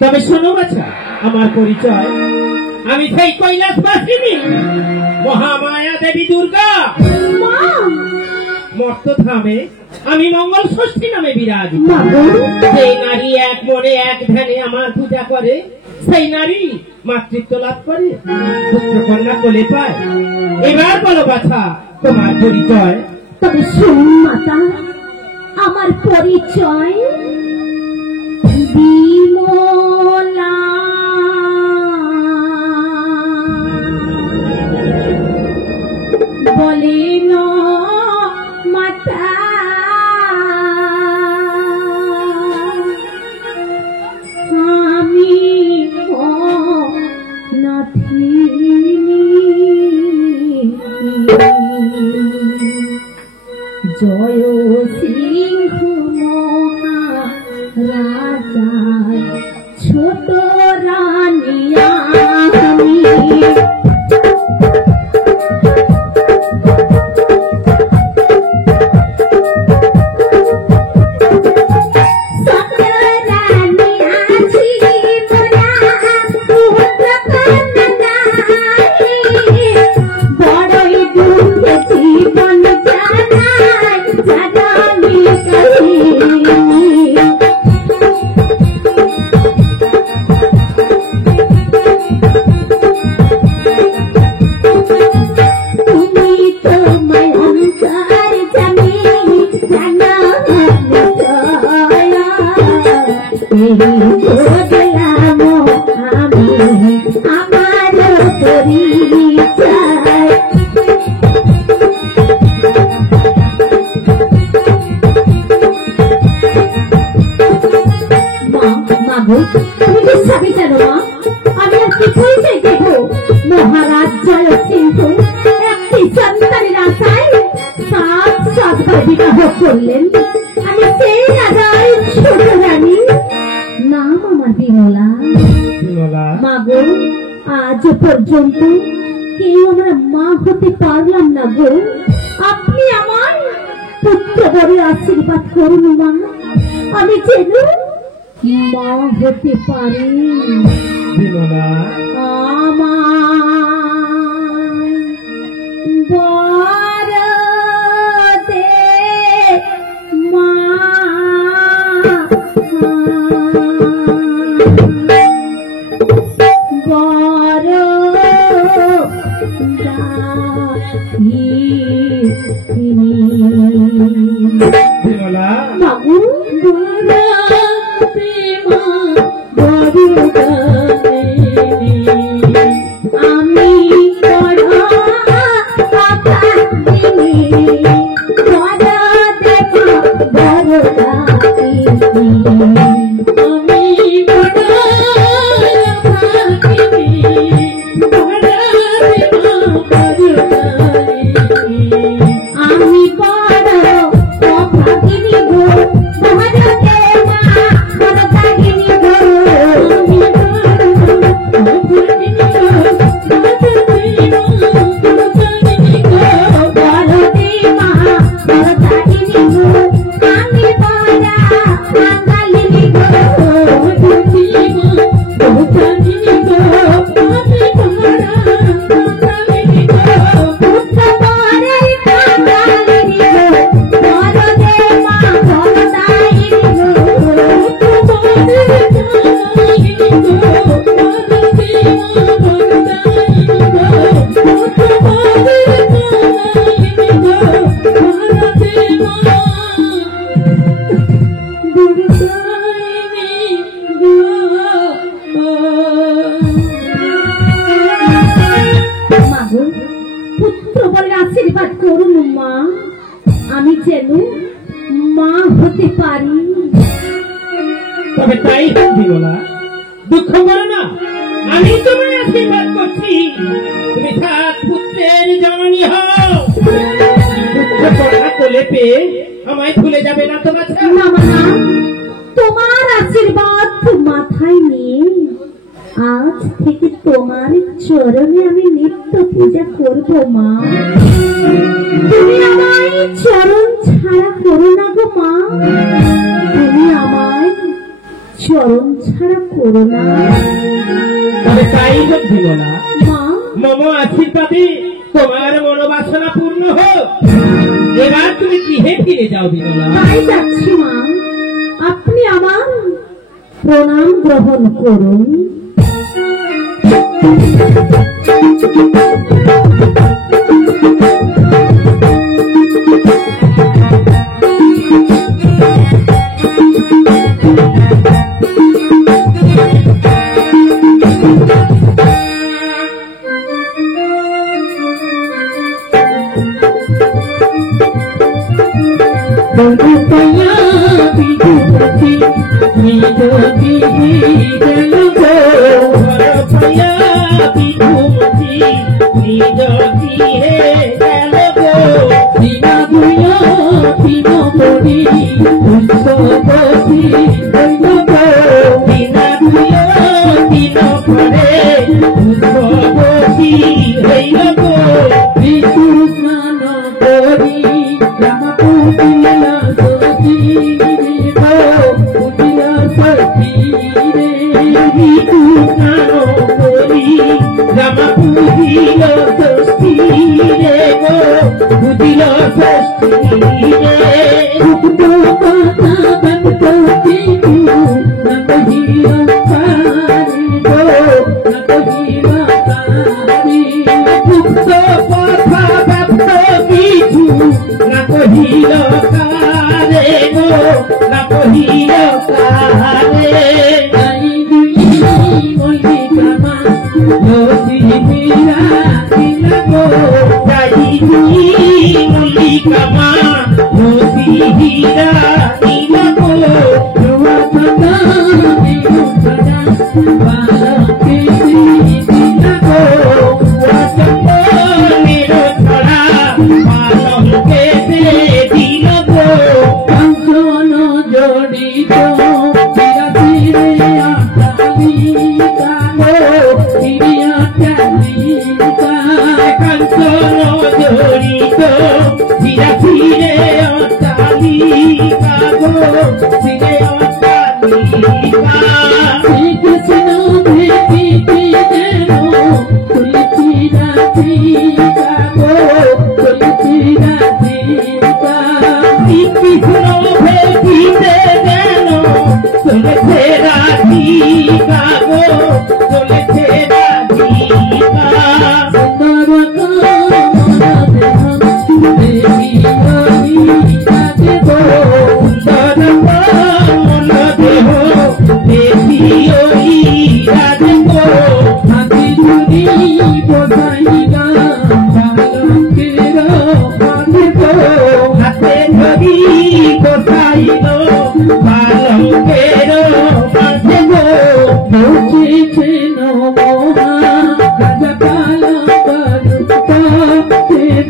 তবে শোনো বাছা, আমার পরিচয় আমি সেই কৈলাসবাসিনী মহামায়া দেবী দুর্গা। মর্ত ধামে আমি মঙ্গল ষষ্ঠী নামে বিরাজ। সেই নারী এক মনে এক ধ্যানে আমার পূজা করে, সেই নারী মাতৃত্ব লাভ করে, পুত্র কন্যা কোলে পায়। এবার বলো বাছা তোমার পরিচয়। তবে শুনুন মাতা, আমার পরিচয় বিমলা। বলেন মাতা আমি নাথিনী জয় সিংহ মহারাজার ছোট রানিয়া আমি। পর্যন্ত কেউ আমরা মা হতে পারলাম না গো। আপনি আমার পুত্র বড় আশীর্বাদ করুন মা, আমি যেন মা হতে পারি। বিমলা আমার বরদে মা বিমলা বাবু আমি পুত্র বলে আশীর্বাদ করুন মা, আমি যেন মা হতে পারি। তবে তাই হোক বিমলা, দুঃখ করো না, আমি তোমায় আশীর্বাদ করছি। তুমি সাত পুত্রের জননী হও। কোলে পেয়ে আমায় ভুলে যাবে না তো বাছা? না মা, তোমার আশীর্বাদ মাথায় নিয়ে আজ থেকে তোমার চরণে আমি নিত্য পূজা করব মা। তুমি আমায় চরণ ছাড়া করো না গো মা, তুমি আমায় চরণ ছাড়া করো না। তবে তাই হোক বিমলা, মা মম আশীর্বাদে তোমার মনোবাসনা পূর্ণ হোক। এবার তুমি গৃহে ফিরে যাও বিমলা। তাই যাচ্ছি মা, আপনি আমার প্রণাম গ্রহণ করুন। কাঞ্চন জড়িত ধীরে ধীরে অট্টালিকা গো ধীরে অট্টালিকা শ্রীকৃষ্ণ ভেটিতে যেন তুলসী রাধিকা গো তুলসী রাধিকা শ্রীকৃষ্ণ ভেটিতে যেন চলেছে রাধিকা গো চলেছে রাধিকা হাতে ধরি কোথাইল পালঙ্কের মাঝে গো বসেছে নমহা রাজা কালকারুকারে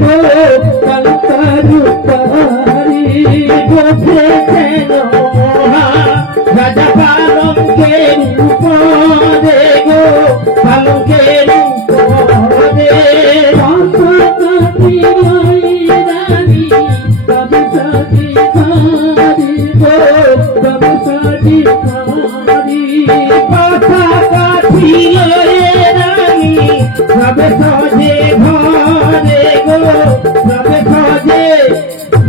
গো কালকারুকারে বসেছে নমহা রাজা পালঙ্কের উপরে গো পালঙ্কের উপরে পাশাপাশি রানী ব্যবসায়ী খারি গো ব্যবসায়ী খারি পাশাপাশি রানী সবে সজে ঘরে গো সবে সজে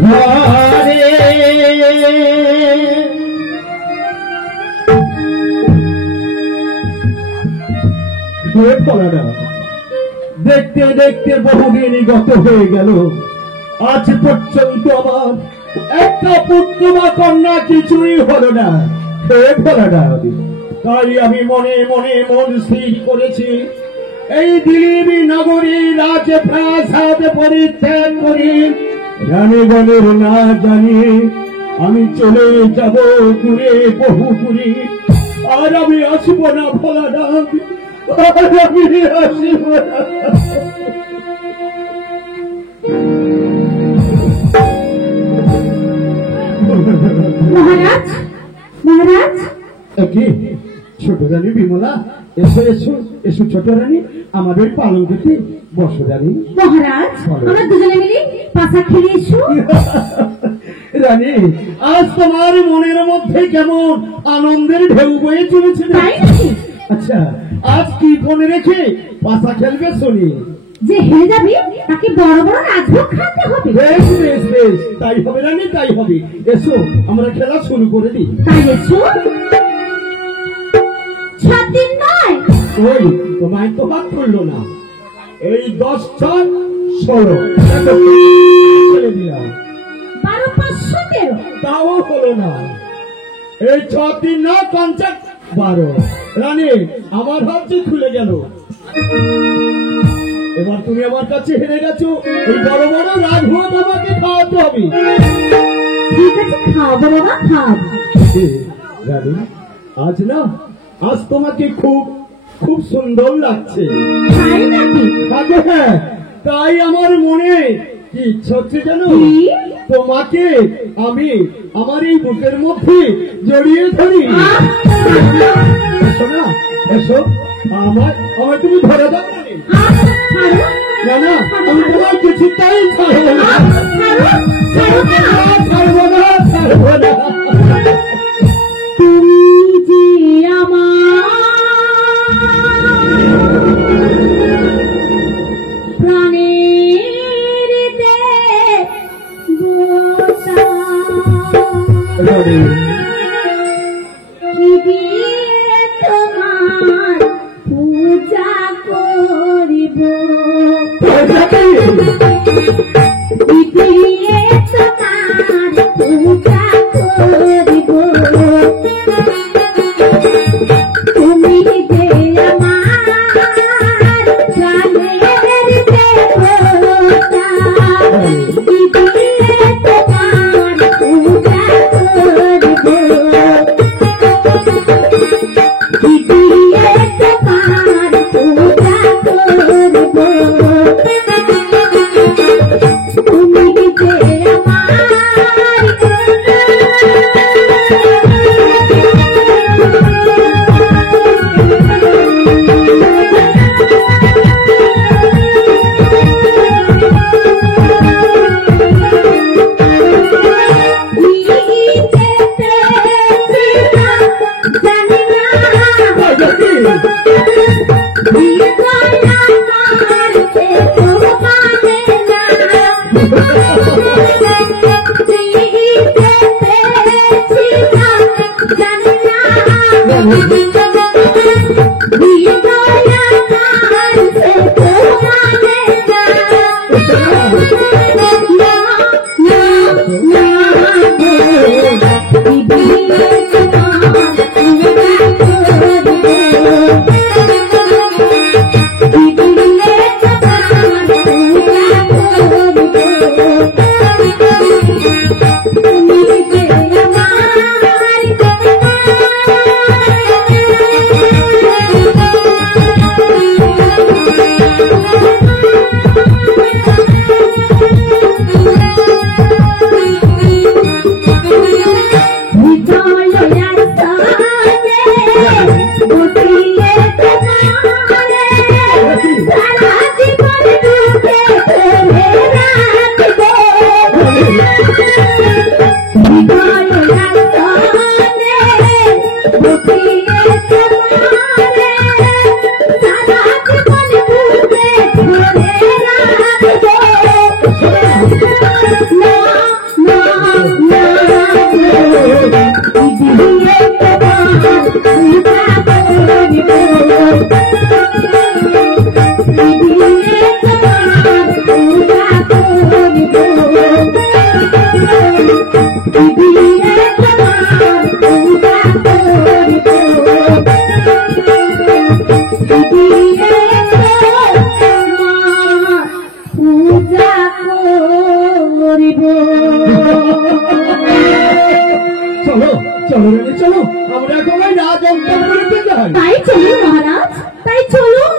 ঘরে দেখতে দেখতে বহুদিনই গত হয়ে গেল, আজ পর্যন্ত আমার একটা পুত্র বা কন্যা কিছুই হলো না। তাই আমি মনে মনে মন স্থির করেছি, এই দিল্লি নগরী রাজপ্রাসাদ পরিত্যাগ করি রানীগণের না জানিয়ে আমি চলে যাব দূরে বহু দূরে। আর আমি আসব না ভোলানাথ, আর আমি আসব না। মহারাজ মহারাজ কি ছোট রানী বিমলা, এসো এসো এসো ছোট রানী, আমাদের পালঙ্কতে বসো রানী। মহারাজ আমরা দুজনে মিলে পাশা খেলে এসো। রানী, আজ তোমার মনের মধ্যে কেমন আনন্দের ঢেউ বয়ে চলেছে। তাই নাকি? আচ্ছা, আজ কি মনে রেখে পাশা খেলবে শুনি? যে হেরে যাবে তাকে বড় বড় রাজভোগ খাতে হবে। বেশ বেশ বেশ, তাই হবে রানী, তাই হবে। এসো আমরা খেলা শুরু করে দিই। তাই এসো। 6 দিন নয়, ওই তোমায় তো হাত করলো না, এই 10 ছয় 16 ছেড়ে দিলাম, 12 513 তাও হলো না। এই 6 দিন না 50 12। রানী, আমার হাত যে খুলে গেল। এবার তুমি আমার কাছে হেরে গেছো, এই বড় বড় রাজভোগ আমাকে খাওয়াতে হবে। ঠিক আছে, খাওয়াবো বাবা, খাওয়াবো। রানী, আজ না, আজ তোমাকে খুব খুব সুন্দর লাগছে। তাই নাকি? আগে হ্যাঁ, তাই আমার মনে কি ইচ্ছা হচ্ছে জানো, কি? তোমাকে আমি আমার এই বুকের মধ্যে জড়িয়ে ধরি। এসো না, এসো, আমার তুমি ধরে দাও না। না, আমি তোমার কিছুটাই ছাড়বো না, ছাড়বো না, ছাড়বো না। তুমি যে আমার প্রাণের দেবতা, কি দিয়ে তোমার পূজা করিব, কি দিয়ে তোমার পূজা করিব। তুমি যে আমার প্রাণের দেবতা, কি দিয়ে তোমার পূজা করিব, কি দিয়ে তোমার পূজা করিব। চলো চলো রানী চলো, আমরা এখন ওই রাজ অন্তঃপুরেতে যাই। তাই চলুন মহারাজ, তাই চলুন।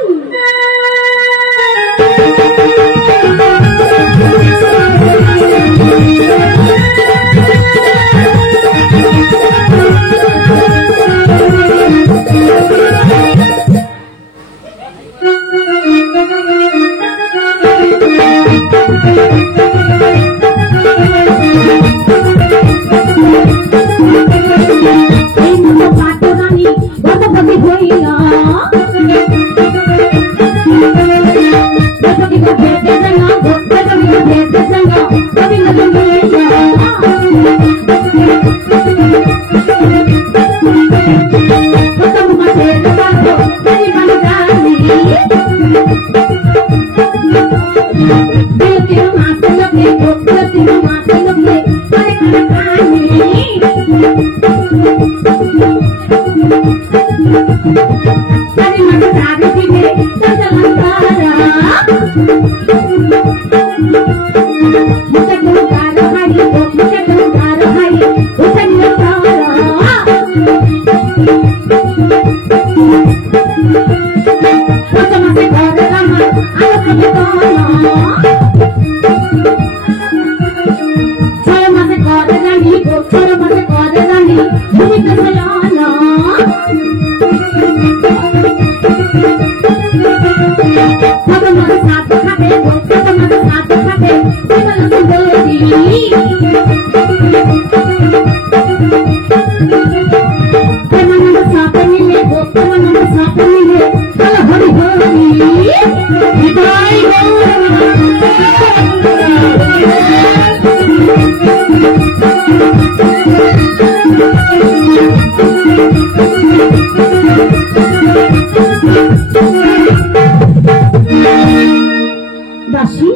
দাসী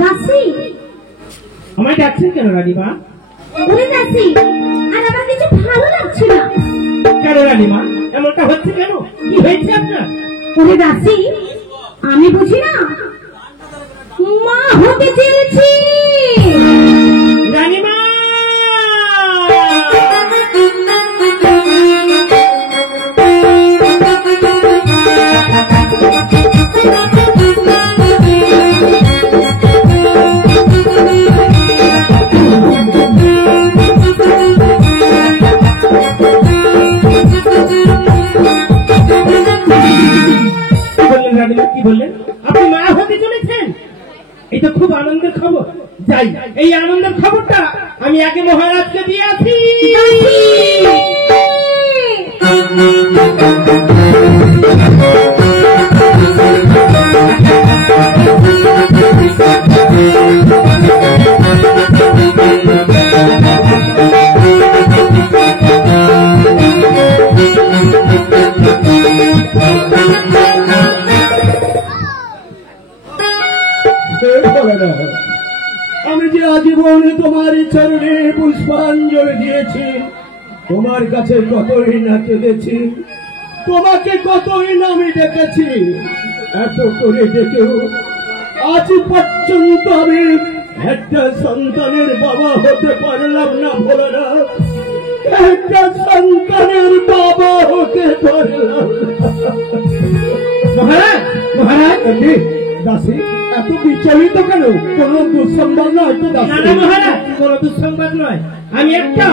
দাসী আমায় ডাকছেন কেন রানীমা? ওরে দাসী, আর আমার কিছু ভালো লাগছে না। কেন রানীমা, এমনটা হচ্ছে কেন? কি হয়েছে আপনার? ওরে দাসী, আমি বুঝি না মা হতে চেয়েছি। রানীমা কি বললেন? আপনি মা হতে চলেছেন? এই তো খুব আনন্দের খবর। যাই, এই আনন্দের খবরটা আমি আগে মহারাজকে দিয়ে আছি। আমি যে আজীবন তোমার চরণে পুষ্পাঞ্জলি দিয়েছি, তোমার কাছে কতই না কেঁদেছি, তোমাকে কতই না আমি ডেকেছি, এত করে ডেকেও আজ পর্যন্ত আমি একটা সন্তানের বাবা হতে পারলাম না। বলে না, একটা সন্তানের বাবা হতে পারলাম না। মহারাজ, মহারাজ, দাসী এত বিচলিত কেন? কোন দুঃসংবাদ নয় তো না দাসী? না মহারাজ, কোন দুঃসংবাদ নয়, আমি একটা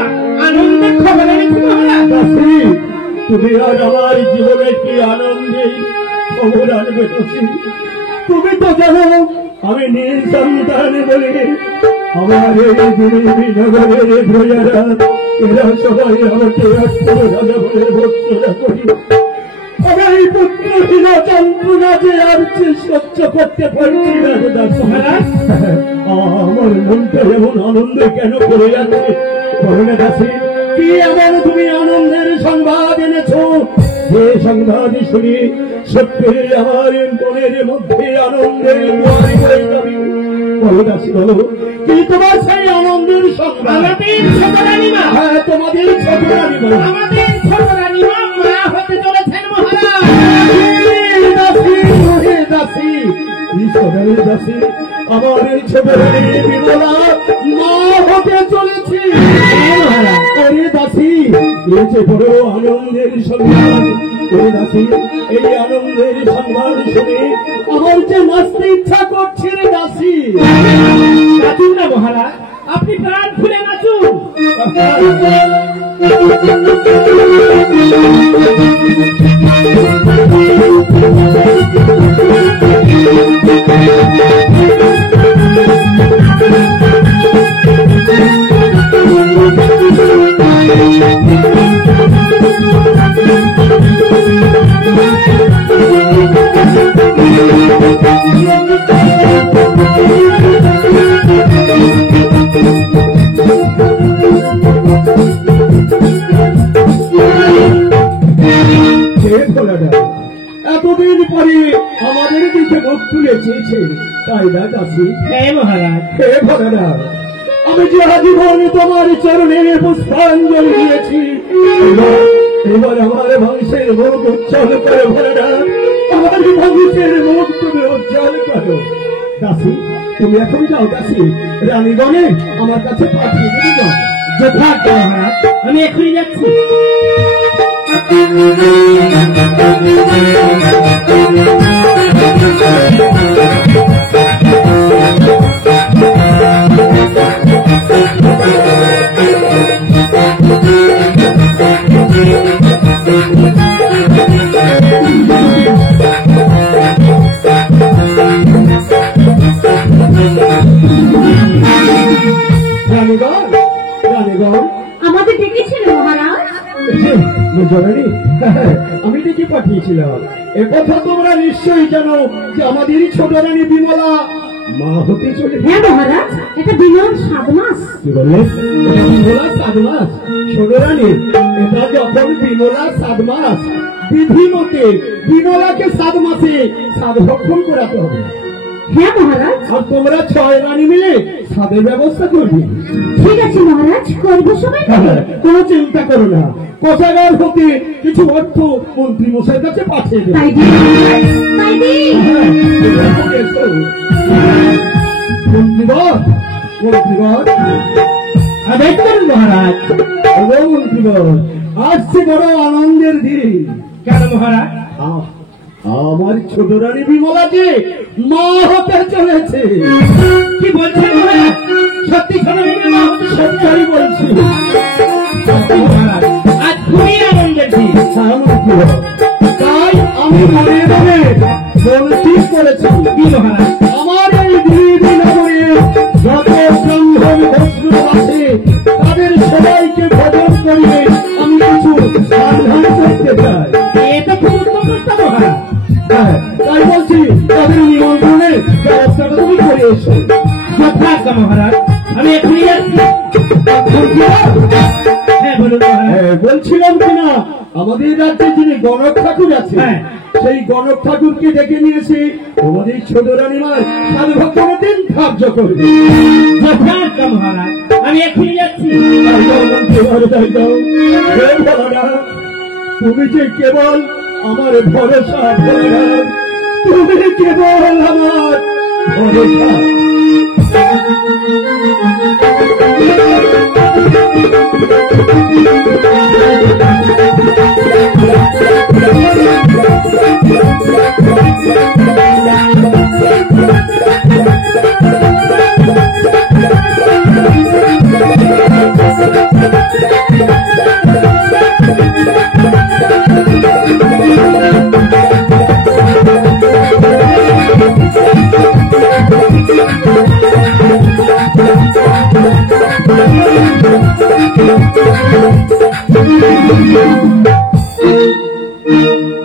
আনন্দের খবর এনেছি মহারাজ। দাসী, তুমি আজ আমার জীবনে কি আনন্দের খবর আনবে দাসী? তুমি তো জানো আমি নিঃসন্তান বলে আমার এই নগরের প্রজারা এরা সবাই আমাকে রাজা বলে ভর্সনা করি। আমার এই পুত্রহীন যন্ত্রণা যে আর সহ্য করতে পারছি না দাসী। মহারাজ, আমার মনটা এমন আনন্দ কেন করে যাচ্ছে? করোনা দাসী, কি এমন তুমি আনন্দের সংবাদ এনেছো? যে সংবাদ শুনি সত্যি আমার মনের মধ্যে আনন্দের জোয়ার বয়ে যাবে। বলো দাসী, বলো কি তোমার সেই আনন্দের সংবাদ? আমাদের ছোট রানীমা, হ্যাঁ, তোমাদের ছোট রানীমা, আমাদের ছোট রানীমা মা হতে চলেছেন মহারাজ। দাসী, ওহে দাসী, ঈশ্বরের দাসী, আমার এই ছোট রানী বিমলা মা হতে চলেছি। ওরে দাসী, এই যে বড় আনন্দের সংবাদ। ওরে দাসী, এই আনন্দের সংবাদ শুনে আমার যে নাচতে ইচ্ছা করছে রে দাসী। নাচুন না মহারাজ, আপনি প্রাণ খুলে নাচুন। এতদিন পরে আমাদের দিকে মুখ তুলে চেয়েছে, তাই না দাসী? হ্যাঁ মহারাজ, হে ভোলানা, আমি যে আজীবন তোমার চরণে পুষ্পাঞ্জলি দিয়েছি, এবার আমার বংশের মুখ উজ্জ্বল করে ভোলানা, আমার বংশের মুখ তুমি উজ্জ্বল করো। দাসী, তুমি এখন যাও দাসী, রানীগণে আমার কাছে পাঠিয়ে দিবি না। যথার্থ মহারাজ, আমি এখনই যাচ্ছি। রানীগণ, রানীগণ, আমাদের ডেকেছিল মহারাজ। জননী, আমি ডেকে পাঠিয়েছিলাম। একথা তোমরা নিশ্চয়ই জানো যে আমাদের ছোট রানী বিমলা মা হতে চলে। হ্যাঁ মহারাজ, এটা বিমল 7 মাস। কি বললে? বিমলা 7 মাস? ছোট রানী, এটা যখন বিমলা 7 মাস, বিধি মতে বিমলাকে 7 মাসে 7 ভক্ষণ করাতে হবে। হ্যাঁ মহারাজ। আর তোমরা 6 রানী মিলে 7 ব্যবস্থা করবে। ঠিক আছে মহারাজ, করবো সবাই। কোনো চিন্তা করো না, কোষাগার হতে কিছু অর্থ মন্ত্রী মশাইয়ের কাছে পাঠিয়ে দেবে। তাই দি, তাই দি। মন্ত্রীবর, মন্ত্রীবর, আদেশ করুন মহারাজ। মন্ত্রীবর, আসছে বড় আনন্দের দিন। কেন মহারাজ? আমার ছোট রানী বিমলাকে মা হতে চলেছে। কি বলছেন মহারাজ? সত্যি ছোট রানীর মা হতে? সত্যি বলছি। সত্যি মহারাজ, আজ খুবই আনন্দের দিন। তাই আমি মনে মনে বলতে করেছি, কি মহারাজ? আমার এই দিদি নগরে যত ব্রাহ্মণ বৈষ্ণব আছে তাদের সবাইকে ভোজন করিয়ে আমি কিছু সাবধান করতে চাই। এটা খুব উত্তম প্রস্তাব মহারাজ। হ্যাঁ, তাই বলছি তাদের নিমন্ত্রণের ব্যবস্থাটা তুমি করে এসো। যথার্থ মহারাজ, আমি এখনই যাচ্ছি। হ্যাঁ বলুন মহারাজ। বলছিলাম কিনা আমাদের রাজ্যে যিনি গণক ঠাকুর আছে হ্যাঁ। সেই গণক ঠাকুরকে ডেকে নিয়েছি তোমাদের ছোট রানীমার সাধু ভক্তরা দিন সাহায্য করবে। যথার্থ মহারাজ, আমি এখনই যাচ্ছি। তুমি যে কেবল আমার ভরসা, তুমি কেবল আমার ভরসা।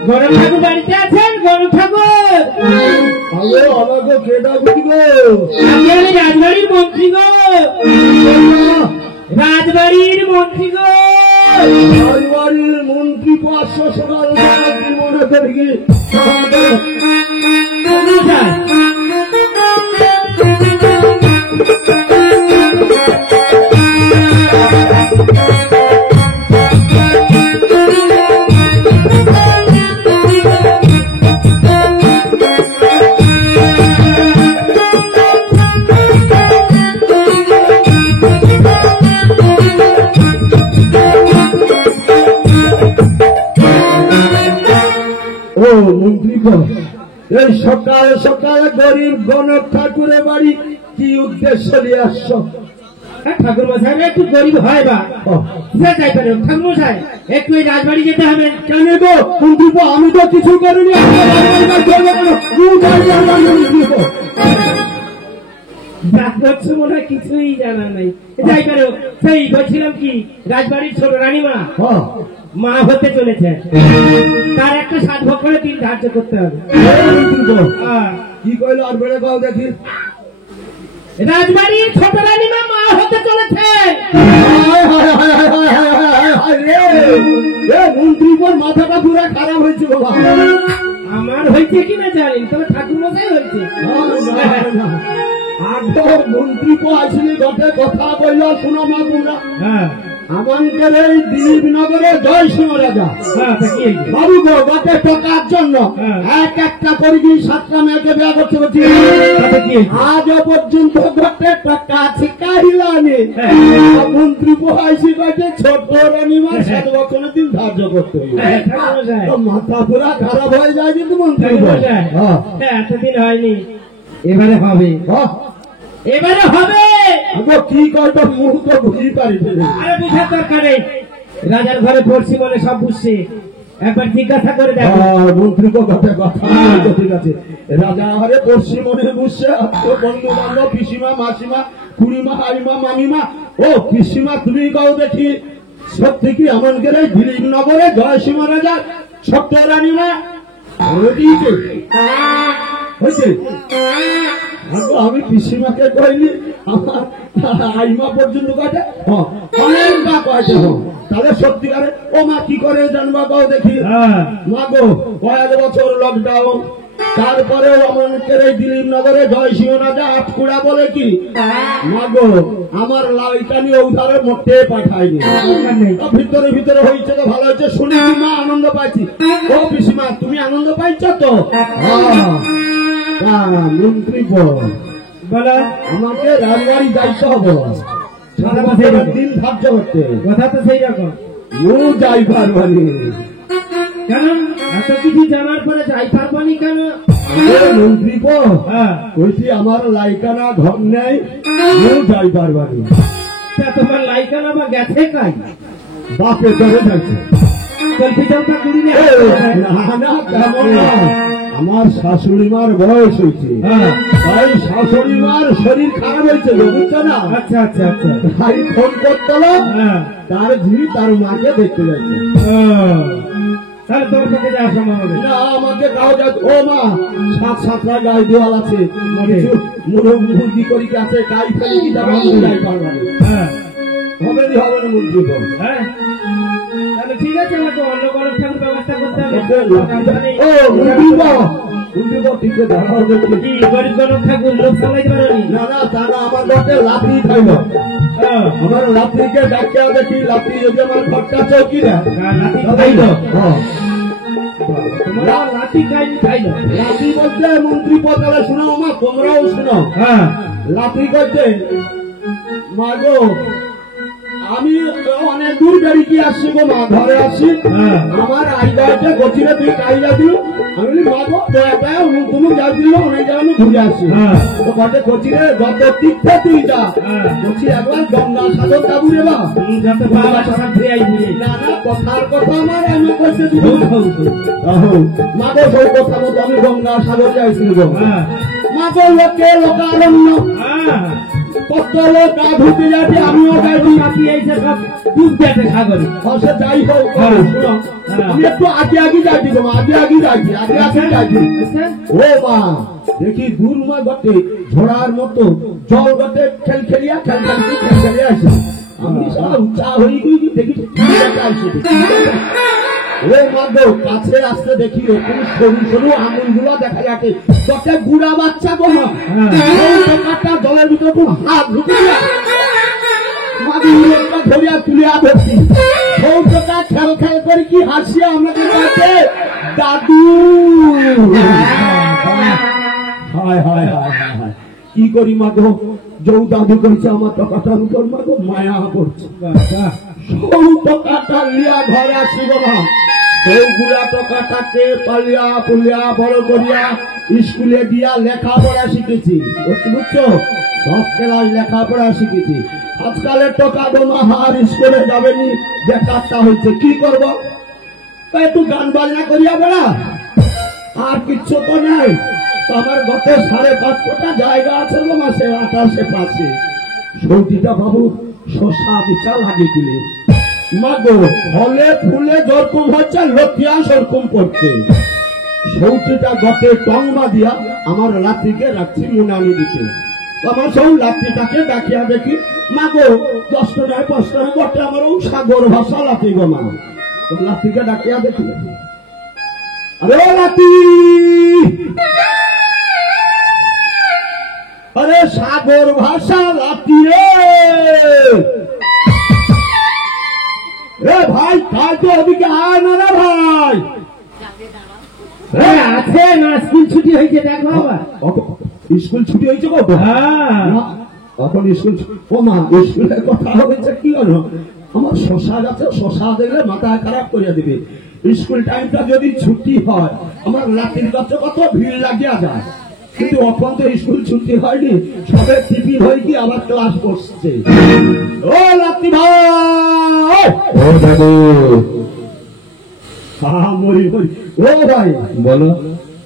গরম ঠাকুর বাড়িতে আছেন? গরম ঠাকুর, আমাকে কেটা বুঝবো? আমি রাজবাড়ির মন্ত্রী গো, রাজবাড়ির মন্ত্রী গো। রাজবাড়ির মন্ত্রী 500 সকাল মনে করি মন্ত্রী এই সকালে সকালে গরিব গণক ঠাকুরের বাড়ি কি উদ্দেশ্য নিয়ে আসছ? ঠাকুর মশাই একটু গরিব হয় বা যাই পারে। ঠাকুর মশাই একটু এই রাজবাড়ি যেতে হবে। কেন গো মন্ত্রী, আমি তো কিছু করিনি। মনে হয় কিছুই জানা নাই। যাই পারো, সেই বলছিলাম কি রাজবাড়ির ছোট রানীমা মা হতে চলেছে, তার একটা সাত ভক্ষণে দিন ধার্য করতে হবে। কি কইলো আর বেড়ে গাও দেখি। রাজবাড়ির ছোট রানীমা মা হতে চলেছে। মন্ত্রী মাথাটা পুরো খারাপ হয়েছে বাবা। আমার হয়েছে কিনা জানি, তবে ঠাকুর মশাই হয়েছে। মন্ত্রী আসলে ঘটে কথা বলল, শোনো মা তোমরা। আমাদের এই দিলীপনগরে জয় সিংহ রাজা বাবু গো গতে টাকার জন্য এক একটা পরিধি 7টা মেয়েকে বিয়ে করতে হচ্ছে। আজও পর্যন্ত গতে টাকা শিকারিলানি। মন্ত্রী আইসি গেছে ছোট রানীমার 7 বছরের দিন ধার্য করতে হবে। মাথা পুরা খারাপ হয়ে যায় কিন্তু মন্ত্রী এতদিন হয়নি, এবারে হবে, এবারে হবে। কি করবো মুখ তো বুঝি পারি। আরে বুঝার দরকার নেই, রাজার ঘরে পড়ছি বলে সব বুঝছি। একবার জিজ্ঞাসা করে দেখো। মন্ত্রী কথা ঠিক আছে। রাজা ঘরে পড়ছি মনে বুঝছে। আত্মীয় বন্ধু বান্ধব, পিসিমা, মাসিমা, খুড়িমা, হাইমা, মামিমা। ও পিসিমা তুমি কাউ দেখি সত্যি কি আমাদের এই দিলীপনগরে জয় সিংহ রাজা ছোট্ট রানীমা হয়েছে? আমি পিসিমাকে কইনি, আমার আইমা পর্যন্ত কাটে অনেক বা কয়েছে। তাহলে সত্যিকারে ও মা কি করে জানবা কাউ দেখি। মা গো কয়েক বছর লকডাউন, তারপরেও আমাদের এই দিলীপনগরে জয় সিংহ রাজা আটকুড়া বলে কি মা গো আমার লাইটা নিয়ে উধারে মোটে পাঠায়নি। ভিতরে ভিতরে হয়েছে তো ভালো হয়েছে, শুনেছি মা আনন্দ পাইছি। ও পিসিমা তুমি আনন্দ পাইছ তো? মন্ত্রী বলো, আমাকে রাজবাড়ি যাইতে হবে, দিন ধার্য করতে। কথা তো সেই রকম। ও যাই পারবানি কেন? এত কিছু জানার পরে যাই পারবানি কেন? মন্ত্রী বলছি আমার লাইকানা ঘর নেই, ও যাই পারবানি। তোমার লাইকানা বা গেছে কাই? বাপে ধরে যাচ্ছে। আমার শাশুড়ি মার বয়স হয়েছে, তাই শাশুড়ি মার শরীর খারাপ হয়েছে বুঝছো না? আচ্ছা আচ্ছা আচ্ছা। তাই ফোন করতে তার ঝি তার মাকে দেখতে যাচ্ছে। তাহলে তোর পক্ষে যাওয়া সম্ভব হবে না, আমাকে কাউ ও মা 7-7টা গাই দেওয়াল আছে, মুরগি করি কি আছে, গাই ফেলে কি যাবে, গাই পারবা না। হ্যাঁ হবে না, হবে না মন্ত্রী তো। হ্যাঁ তাহলে ঠিক আছে, আমাকে অন্য গরম ঠাকুর ব্যবস্থা করতে হবে। ও মন্ত্রী বাবা, মন্ত্রী বাবা ঠিক আছে, দাঁড়াও দেখি। কি গরিব গরম ঠাকুর লোক চালাইতে পারোনি? না না, তা না, আমার ঘরতে লাঠি খাইল, আমার লাঠিকে ডাকিয়া দেখি, লাঠি যদি আমার ঘরটা চৌকি না লাঠি খাইল, হ্যাঁ তোমরা লাঠি খাইল। লাঠি বলতে মন্ত্রী পতালে শোনো মা, তোমরাও শোনো। হ্যাঁ লাঠি করতে মা গো, আমি অনেক দূর গাড়ি কি আসছি গো মা, ঘরে আসছি, আমার আইডাটা গছিরে তুই কাইলা দিল, আমি বলি মা গো তুমি যা দিল অনেক জায়গা আমি ঘুরে আসছি, তো ঘরে গছিরে যত তীর্থে তুই যা গছি একবার গঙ্গা সাগর যাবো রে বা, যাতে বাবা সাথে ফিরে আইবি। না না, কথার কথা আমার আমি করতে দিব মা গো, সেই কথা মতো আমি গঙ্গা সাগর যাইছিল গো মা গো, লোকে লোকারণ্য কত লোক গা ধুতে যাচ্ছে, আমিও গাইবি, মাটি আইছে সব ডুব গেছে সাগরে। সে যাই হোক, শোনো আমি একটু আগে আগে যাচ্ছি গো মা, আগে আগে যাচ্ছি, আগে আগে যাচ্ছি। ও মা দেখি দূর মা গতে ঝোড়ার মতো জল গতে খেলিয়া আসে, আমি সব উচ্চা হয়ে গিয়ে দেখি ও মা গো, কাছে আসতে দেখি এরকম সরু সরু আঙুল গুলো দেখা যাচ্ছে, গতে বুড়া বাচ্চা গো মা, টাকাটা জলের ভিতরে খুব হাত ঢুকে ধরিয়া তুলিয়া ধরছি, সৌটা খেল খেল করে কি হাসিয়া আমাকে কাছে দাদু, হায় হায় হায় হায়, কি করি মা গো, যৌ দাদু করেছে আমার টাকাটার উপর মা গো মায়া পড়ছে, সৌ টাকাটা লিয়া ঘরে আসি গো মা, সেই বুড়া টাকাটাকে পালিয়া পুলিয়া বড় করিয়া স্কুলে দিয়া লেখাপড়া শিখেছি, বুঝছো, 10 ক্লাস লেখাপড়া শিখেছি, আজকালের টাকা দোমা হার স্কুলে যাবেনি, বেকারটা হয়েছে, কি করব, একটু গান বাজনা করিয়া বেড়া, আর কিচ্ছু তো নাই, আমার গত 5.5 জায়গা আছে গো মাসে 28 পাশে, সৌদিটা বাবু শশা বিচা লাগিয়ে দিলে মা গো, ফলে ফুলে যেরকম হচ্ছে লক্ষ্যা সেরকম পড়ছে, সৌটিটা গতে টংমা দিয়া আমার লাঠিকে রাখছি মুনানি দিতে, আমার সব লাঠিটাকে ডাকিয়া দেখি মা গো 10 টাকায় 5 টাকা গটে আমার সাগর ভাষা লাঠি গো মা, তো লাঠিকে ডাকিয়া দেখি, আরে লাঠি, আরে সাগর ভাষা লাঠি রে ভাই, কাজ তো ওদিকে আয় না রে ভাই, আছে না, স্কুল ছুটি হয়েছে দেখ বাবা, স্কুল ছুটি হয়েছে গো, এখন স্কুল, ও মা স্কুলের কথা হয়েছে কি হলো, আমার শশা গাছে শশা দেখলে মাথা খারাপ করিয়া দিবে, স্কুল টাইমটা যদি ছুটি হয় আমার লাঠির কাছে কত ভিড় লাগিয়া যায়, কিন্তু এখন তো স্কুল ছুটি হয়নি, সবে টিফিন হয়ে কি আবার ক্লাস করছে, ও লাঠি ভাই, ও দাদু, মরি মরি, ও ভাই বলো,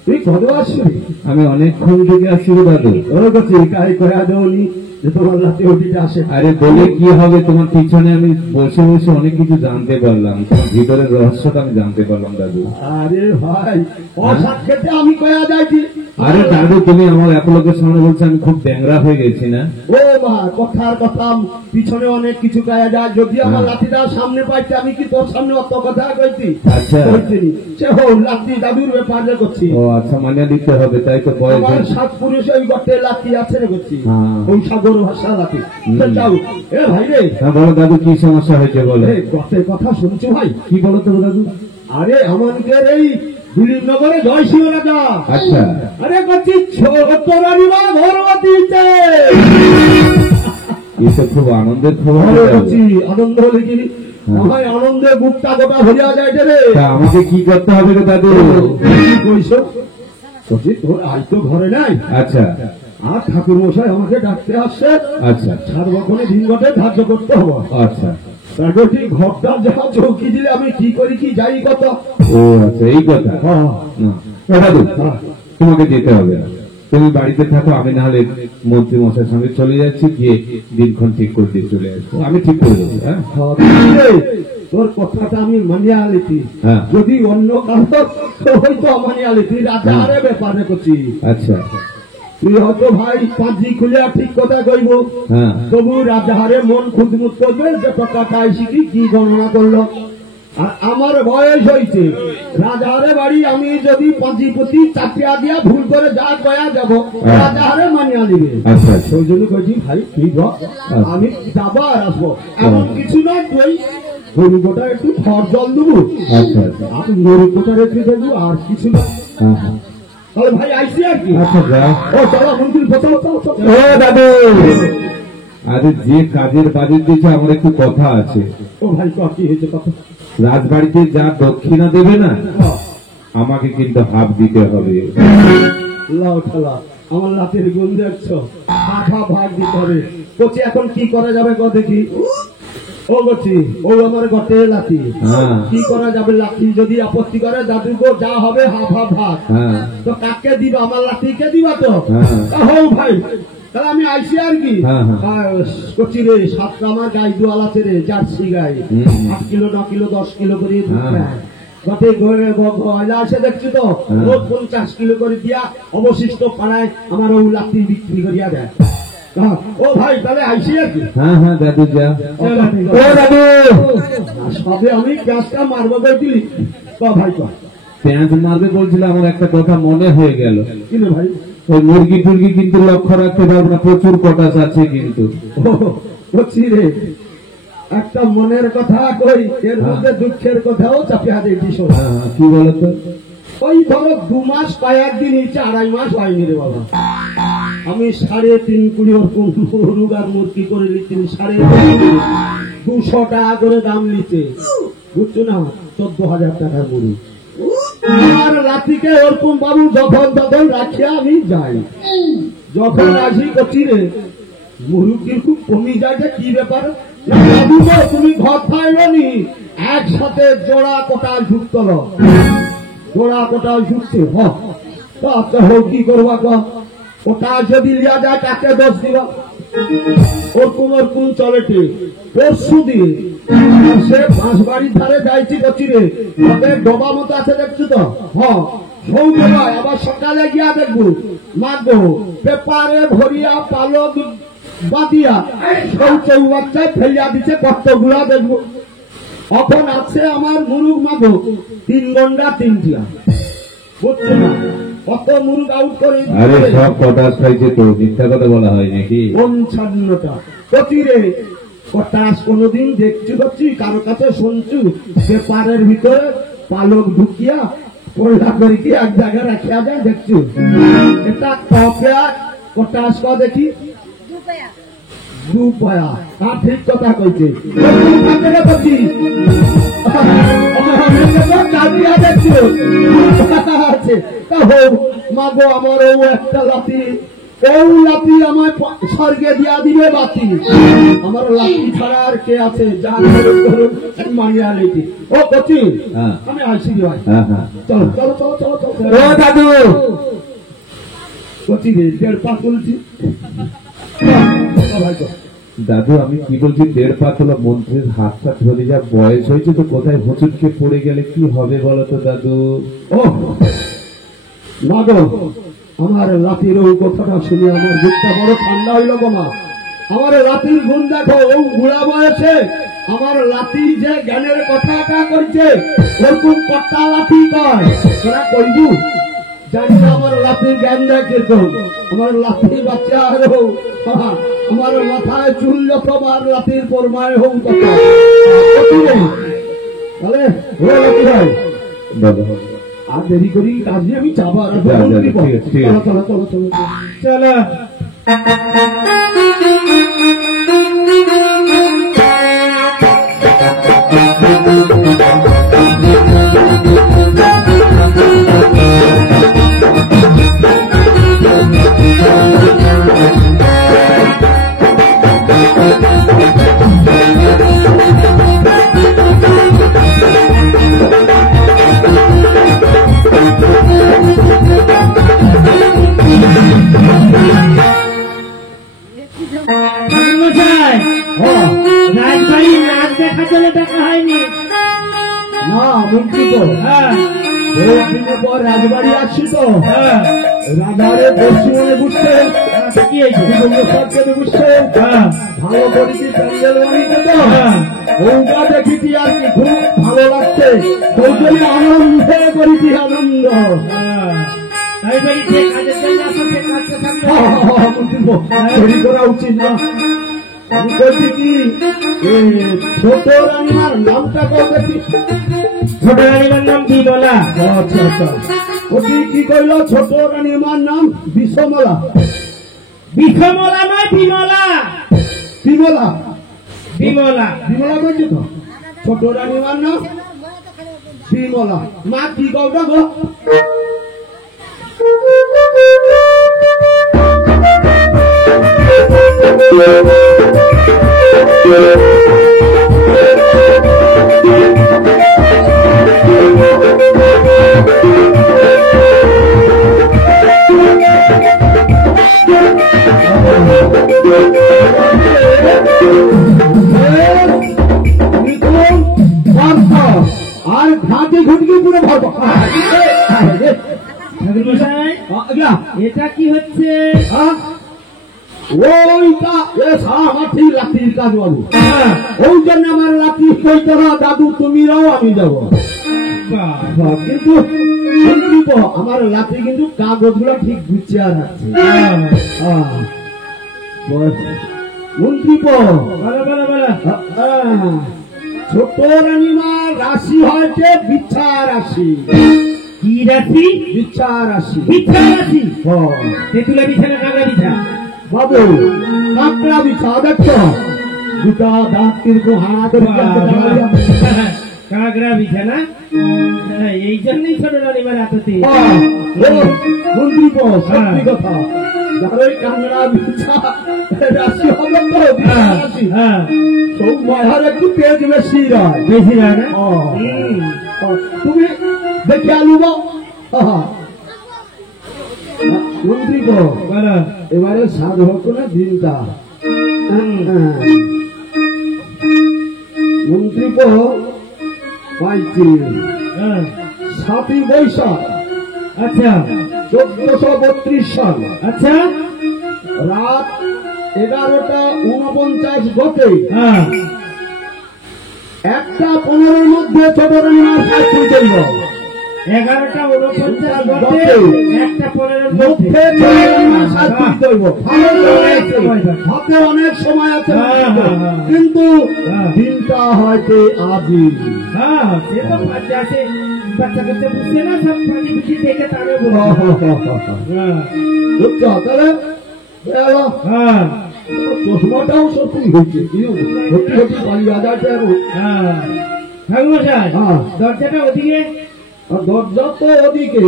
তুই কত আসবি, আমি অনেকক্ষণ থেকে আসছি দাদু, ওর কাছে কাই কয়া দেওনি যে তোমার লাঠি ওটিতে আসে, আরে বলে কি হবে, তোমার পিছনে আমি বসে বসে অনেক কিছু জানতে পারলাম, তোমার ভিতরের রহস্যটা আমি জানতে পারলাম দাদু। আরে ভাই অসাদ খেতে আমি কয়া যাইছি, আরে দাদু তুমি আমার এত লোকের সামনে বলছো আমি খুব ড্যাংরা হয়ে গেছি না, ও মা কথার কথা পিছনে অনেক কিছু কয়া যায়, যদি আমার লাঠিটা সামনে পাইছে আমি কি তোর সামনে অত কথা কইছি, আচ্ছা সে হো লাঠি দাদুর ব্যাপারে করছি, ও আচ্ছা মানিয়ে দিতে হবে, তাই তো বয়স আমার 7 পুরুষ ওই গটে লাঠি আছে রে করছি, হ্যাঁ। ওই সাগর ভাষা লাঠি, যাও এ ভাই রে, হ্যাঁ বলো দাদু কি সমস্যা হয়েছে বলো, গটের কথা শুনছো ভাই, কি বলো তো দাদু, আরে আমাদের এই দিলীপনগরে জয় শিব রাজা, আচ্ছা আরে করছি 74 বা ভরবতীতে, এসব খুব আনন্দের খবর, করছি আনন্দ হলে কি আমায় আনন্দে বুকটা গোটা ভরিয়া যায় রে, তা আমাকে কি করতে হবে রে দাদু, কি কইছো করছি তোর আজ তো ঘরে নাই, আচ্ছা আর ঠাকুর মশাই আমাকে ডাকতে আসছে, আচ্ছা সার্বক্ষণে দিন ঘটে ধার্য করতে হবে, আচ্ছা, তারপর ঠিক ঘরটা যা চৌকি দিলে আমি কি করি কি যাই কত, ও আচ্ছা এই কথা, হ্যাঁ না ও দাদু তোমাকে যেতে হবে, তুমি বাড়িতে থাকো, আমি না হলে মন্ত্রী মশাইয়ের সঙ্গে চলে যাচ্ছি, গিয়ে দিনক্ষণ ঠিক করে দিয়ে চলে আসবো। আমি ঠিক করে দেবো। হ্যাঁ, তোর কথাটা আমি মানিয়া লিখি, হ্যাঁ। যদি অন্য কারো হয়তো মানিয়া লিখি, রাজারে ব্যাপারে করছি। আচ্ছা, তুই হয়তো ভাই পাঁচি খুলে ঠিক কথা কইব, হ্যাঁ, তবু রাজাহারে মন খুদমুত করবে যে টাকা আইসি কি গণনা করলো। আর আমার বয়স হয়েছে, রাজাহারে বাড়ি আমি যদি পাঁচি পুঁতি চাপিয়া দিয়া ভুল করে যা কয়া যাব, রাজাহারে মানিয়া নিবে। আচ্ছা, আচ্ছা, ওই জন্য কইছি ভাই তুই আমি যাবো আর আসবো, এমন কিছু না। তুই গরু গোটা একটু খড় জল দেবো, আচ্ছা, আচ্ছা, আর গরু গোটা রেখে দেবো, আর কিছু না। হ্যাঁ, হ্যাঁ, তাহলে ভাই আইসি আর কি। আচ্ছা, যাও। ও চলো মন্দির চলো চলো চলো। ও দাদু, আরে যে কাজের বাজেট দিয়েছে আমার একটু কথা আছে। ও ভাই কি হয়েছে কথা? রাজবাড়িতে যা দক্ষিণা দেবে না, আমাকে কিন্তু হাফ দিতে হবে। লাও ঠালা আমার লাতের গুণ দেখছো, আধা ভাগ দিতে হবে। কোচি এখন কি করা যাবে গো দেখি। ও গছি, ও আমার গটে লাঠি, হ্যাঁ। কি করা যাবে? লাঠি যদি আপত্তি করে দাদু গো যা হবে হাফ হাফ ভাগ। হ্যাঁ, তো কাকে দিবা? আমার লাঠিকে দিবা তো? হ্যাঁ। হও ভাই, তাহলে আমি আইসি আর কি। হ্যাঁ, হ্যাঁ। কচি রে, সাতটা আমার গাই দুয়াল আছে রে, জার্সি গাই, 8 কিলো 9 কিলো 10 কিলো করে হ্যাঁ। গতে গয়লা আসে দেখছি তো, রোজ 50 কিলো করে দিয়া অবশিষ্ট পাড়ায় আমার ও লাঠি বিক্রি করিয়া দেয়। ও ভাই তাহলে আইসি আর কি। হ্যাঁ, হ্যাঁ, দাদু যা। ও দাদু, সবে আমি গ্যাসটা মারবো দিলি তো ভাই তো পেঁয়াজ মারবে বলছিল, আমার একটা কথা মনে হয়ে গেল। কি রে ভাই? ওই মুরগি টুরগি কিন্তু লক্ষ্য রাখতে পারবো না, প্রচুর পটাশ আছে কিন্তু। বলছি রে, একটা মনের কথা কই, এর মধ্যে দুঃখের কথাও চাপিয়া দিয়ে দিস। হ্যাঁ, কি বলতো? ওই ধরো 2 মাস কয়েক দিন হচ্ছে, 2.5 মাস হয়নি রে বাবা। আমি 3.5 কুড়ি রুগার মুরগি করে নিচ্ছি, 3.5 200 টাকা করে দাম নিচ্ছে, বুঝছো না? 14,000 টাকার মুরগি। আমার রাতিকে ওরকম বাবু যখন তখন রাখিয়া আমি যাই, যখন আসি করছি রে মুরগির খুব কমে যায়, যে কি ব্যাপার? না বাবু গো, তুমি ঘর পাইনি, একসাথে জোড়া কোটা যুক্ত, জোড়া কোটা যুক্ত। আচ্ছা হোক, কি করবা ক? ওটা যদি লিয়া যায় কাকে দোষ দিবা? ওরকম ওরকম চলেছে। পরশু দিন সে বাঁশবাড়ির ধারে যাইছি করছি রে, ওদের ডোবা মতো আছে দেখছি তো। হ্যাঁ, আবার সকালে গিয়া দেখবো মাগো পেপারে ভরিয়া পালক বাদিয়া সৌ চৌবাচ্চায় ফেলিয়া দিচ্ছে কতগুলা দেখবো। এখন আছে আমার মুরুগ মাগো 3 গন্ডা 3টিয়া, বুঝছো না? কত মুরুগ আউট করে। আরে সব পটাশ খাইছে তো, মিথ্যা কথা বলা হয় নাকি? 55টা প্রতিরে পটাশ কোনদিন দেখছি করছি, কারো কাছে শুনছু পেপারের ভিতরে পালক ঢুকিয়া পয়লা করে কি এক জায়গায় রাখিয়া যায় দেখছি। এটা কপেয়া পটাশ ক দেখি 2 পয়া। ঠিক কথা কইছে। মাগো আমার ও একটা লাঠি, ও লাঠি আমার স্বর্গে দিয়া দিবে বাতি। আমার লাঠি ছাড়া আর কে আছে? যা মানিয়া লেটি। ও কচি, আমি আসি ভাই। চলো চলো চলো চলো চলো। ও দাদু কচি রে, 1.5 পা তুলছি ভাই। তো দাদু আমি কি বলছি, 1.5 পা তোলা মন্ত্রীর হাতটা ধরে যা বয়স হয়েছে তো, কোথায় হোঁচটকে পড়ে গেলে কি হবে বলো তো দাদু? ও না গো, আমার লাঠির ও কথাটা শুনে আমার বুকটা বড় ঠান্ডা হইল গো মা। আমার লাঠির গুণ দেখো, ও বুড়া বয়সে আমার লাঠি যে জ্ঞানের কথাটা করছে, ওরকম কটা লাঠি কয় তোরা কইবু? জানি না আমার লাঠির জ্ঞান দেয় কিরকম। আমার লাঠির বাচ্চা আরো, আমার মাথায় চুল যত, আমার লাঠির পরমায় হোক তত। তাহলে লাঠি ভাই দাদা আর দেরি করি কাজ নিয়ে আমি চাবার। চলো চলো চলো চলো চলো। ঠাকুরমশাই, হ্যাঁ, রাজবাড়ির নাচ দেখা চলে দেখা হয়নি। না মন্ত্রী তো হ্যাঁ বহু দিনের পর রাজবাড়ি আসছি তো হ্যাঁ, রাজারে পশ্চিমে বুঝছেন কি হয়েছে? বুঝছেন হ্যাঁ ভালো করেছি প্যান্ডেল বানিয়েছে তো হ্যাঁ। ওটা দেখেছি আর কি খুব ভালো লাগছে ওই জন্য আনন্দে করেছি আনন্দ। তাই বলি যে কাজের জন্য আসলে কাজটা থাকবে। চুরি করা উচিত না। আমি বলছি কি ছোট রান্নার নামটা কত দেখি? ছোট রানীমার নাম বিমলা। আচ্ছা আচ্ছা, ওটি কি কইল? ছোট রানীমার নাম বিষমলা। বিষমলা নয় বিমলা। বিমলা বিমলা বিমলা বলছি তো, ছোট রানীমার নাম বিমলা। মা কি কওটা গো? আর ঘাটে ঘুটকে পুরো ভরবো। ঠাকুরমশাই, এটা কি হচ্ছে? ওইটা আমার ঠিক লাঠির কাজ বাবু। ওই জন্য আমার লাঠি কইতে না দাদু তুমিরাও আমি যাবো। কিন্তু আমার লাঠি কিন্তু কাগজ গুলো ঠিক গুছিয়ে রাখছে। মন্ত্রী বলো বলো বলো। ছোট রানীমার রাশি হয়েছে বিচ্ছা রাশি। কি রাশি? বিচ্ছা রাশি। বিছা রাশি? তেঁতুলা বিছা না কাঁকড়া বিছা? বাবু কাঁকড়া বিছা দেখছো? দুটা দাঁত কিরকম হাত কাঁকড়া বিছা না? এই জন্যই ছোট রানীমার এততে মন্ত্রী সত্যি কথা। যারা কাঁকড়া বিছা রাশি হবে তো রাশি সব মায়ের একটু পেট বেশি হয়। বেশি হয় না? তুমি দেখে আলুব মন্ত্রী বলো। এবারে সাধ হোক না দিনটা। মন্ত্রী পাইছি 7ই বৈশাখ। আচ্ছা 1432 সাল। আচ্ছা রাত 11:49 গতে 1:15 মধ্যে ছোট রানীমার শাস্তি দিল। 11:49 গতে 1:15 মধ্যে হাতে অনেক সময় আছে কিন্তু দিনটা হয়তো আজই। সে তো বাচ্চা আছে, বাচ্চা কাচ্চা বুঝছে না, সব ফাঁকি ফুকি দেখে তারে বলো। বুঝছো তাহলে চশমাটাও সত্যি হয়েছে। সত্যি সত্যি পালিয়ে যাচ্ছে। ঠাকুরমশাই, দরজাটা ওদিকে। দরজা তো ওদিকে।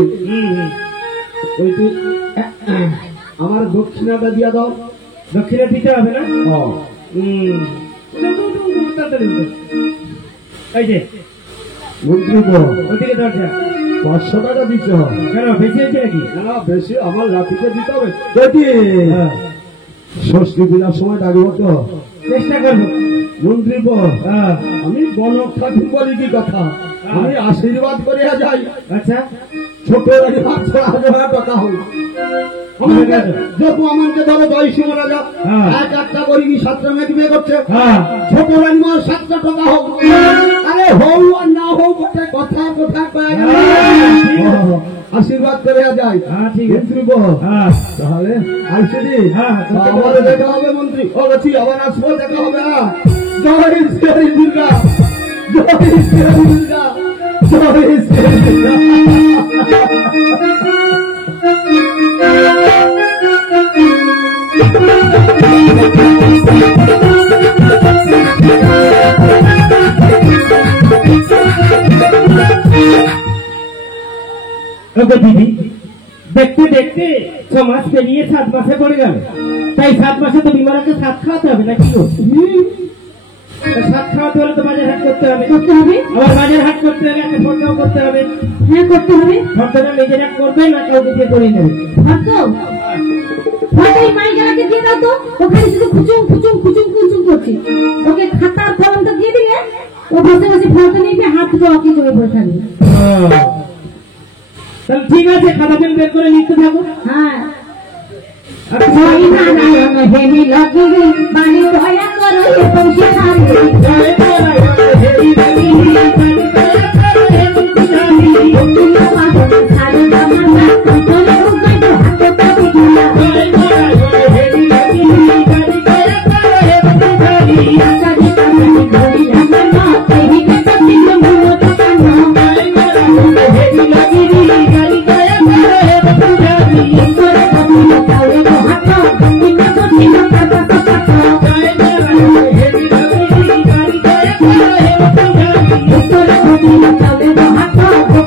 আমার দক্ষিণাটা দিয়া দাও। দক্ষিণে দিতে হবে না? এই যে মন্ত্রী ওদিকে দরজা। 500 টাকা দিতে হবে। কেন বেশি হয়েছে নাকি? না বেশি, আমার লাঠিকে দিতে হবে। ষষ্ঠী পূজার সময় ডাকবো তো, চেষ্টা করবো। মন্ত্রী আমি গণক ঠাকুর বলি কি কথা, আমি আশীর্বাদ করে যাই। আচ্ছা ছোট টাকা হল যত আমাকে ধরো 10 রাজা 1-1টা করি 7টা মেয়েকে বিয়ে করছে। ছোট রানীমার 7টা টাকা হোক। আরে হৌ আর না হোক কথা কথা আশীর্বাদ করে যায়। মন্ত্রী তাহলে আসছি। আমাদের দেখা হবে মন্ত্রী। আবার আসবো, দেখা হবে। জয় শ্রী দুর্গা, জয় শ্রী দুর্গা, জয় শ্রী দুর্গা। দিদি, দেখতে দেখতে 6 মাস পেরিয়ে 7 মাসে পড়ে গেল। তাই 7 মাসে তো বিমলাকে 7 খাওয়াতে হবে নাকি? 7 খাওয়াতে হলে তো বাজার হাট করতে হবে। আবার বাজার হাট করতে হলে একটা ফটোও করতে হবে। হ্যাঁ করতে হবে। ফটোটা নিজেরা করবে না কাউকে দিয়ে করে নেবে। ফটোই মাইকালাকে দিয়ে দাও তো, ওখানে শুধু খুচুম খুচুম খুচুম খুচুম করছে। ওকে খাতার কলমটা দিয়ে দিলে ও বসে বসে ফটো নিয়ে হাত অকি করে বসে থাকবে। তাহলে ঠিক আছে, খাতা পেন বের করে লিখতে থাকো। হ্যাঁ, আচ্ছা, জয় নারায়ণ হেমি লগিরি বাণী দয়া করো হে পৌঁছে ধারে। জয় নারায়ণ হেরি বাণী বাণী দয়া করো হে পৌঁছে ধারে। তুমি পাগল সারে জামানা চলে উগাই তো হাত পাতি গুলা। জয় নারায়ণ হেরি বাণী বাণী দয়া করো হে পৌঁছে ধারে। আকাশে কানে ঘড়ি লাগানো এই কথা চিন্তা মনে থাকানো। জয় নারায়ণ হেরি বাণী বাণী দয়া করো হে পৌঁছে ধারে। করে কখনো চালে তো হাত চিন্তা তো চিন্তা পাতা পাতা। জয় নারায়ণ হেরি বাণী বাণী দয়া করো হে পৌঁছে ধারে। করে কখনো চালে তো হাত